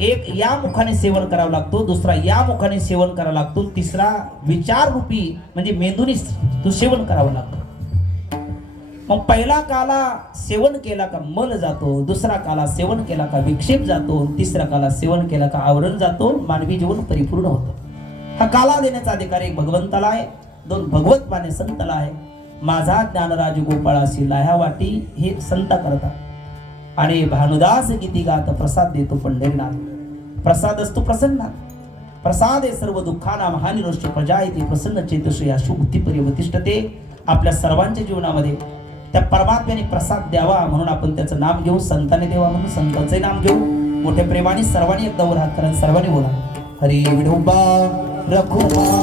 एक या मुखाने सेवन करावा लागतो, दुसरा या मुखाने सेवन करावा लागतो, तिसरा विचार रूपी म्हणजे मेंदूने तो सेवन करावा लागतो. मग पहिला काला सेवन केला का मल जातो, दुसरा काला सेवन केला का विक्षेप जातो, तिसरा काला सेवन केला का आवरण जातो, मानवी जीवन परिपूर्ण होतं. हा काला देण्याचा अधिकार एक भगवंताला आहे, 2 भगवत माने संताला आहे. माझा ज्ञानराज गोपाळासी लाह्या वाटी हे संत करतात आणि भानुदास गीती गात प्रसाद देतो पंढरीनाथ. प्रसाद असतो प्रसन्नात. प्रसाद हे सर्व दुःखाना महानिरोष्ट प्रजा येते प्रसन्न चेतसो या शुभती परिवतिष्ठते. आपल्या सर्वांच्या जीवनामध्ये त्या परमात्म्याने प्रसाद द्यावा म्हणून आपण त्याचं नाम घेऊ, संताने देवा म्हणून संतांचे नाम घेऊ. मोठ्या प्रेमाने सर्वांनी एकदा वर हात करा, सर्वांनी बोला हरी विठोबा रखुबा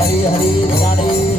हरी हरी राणे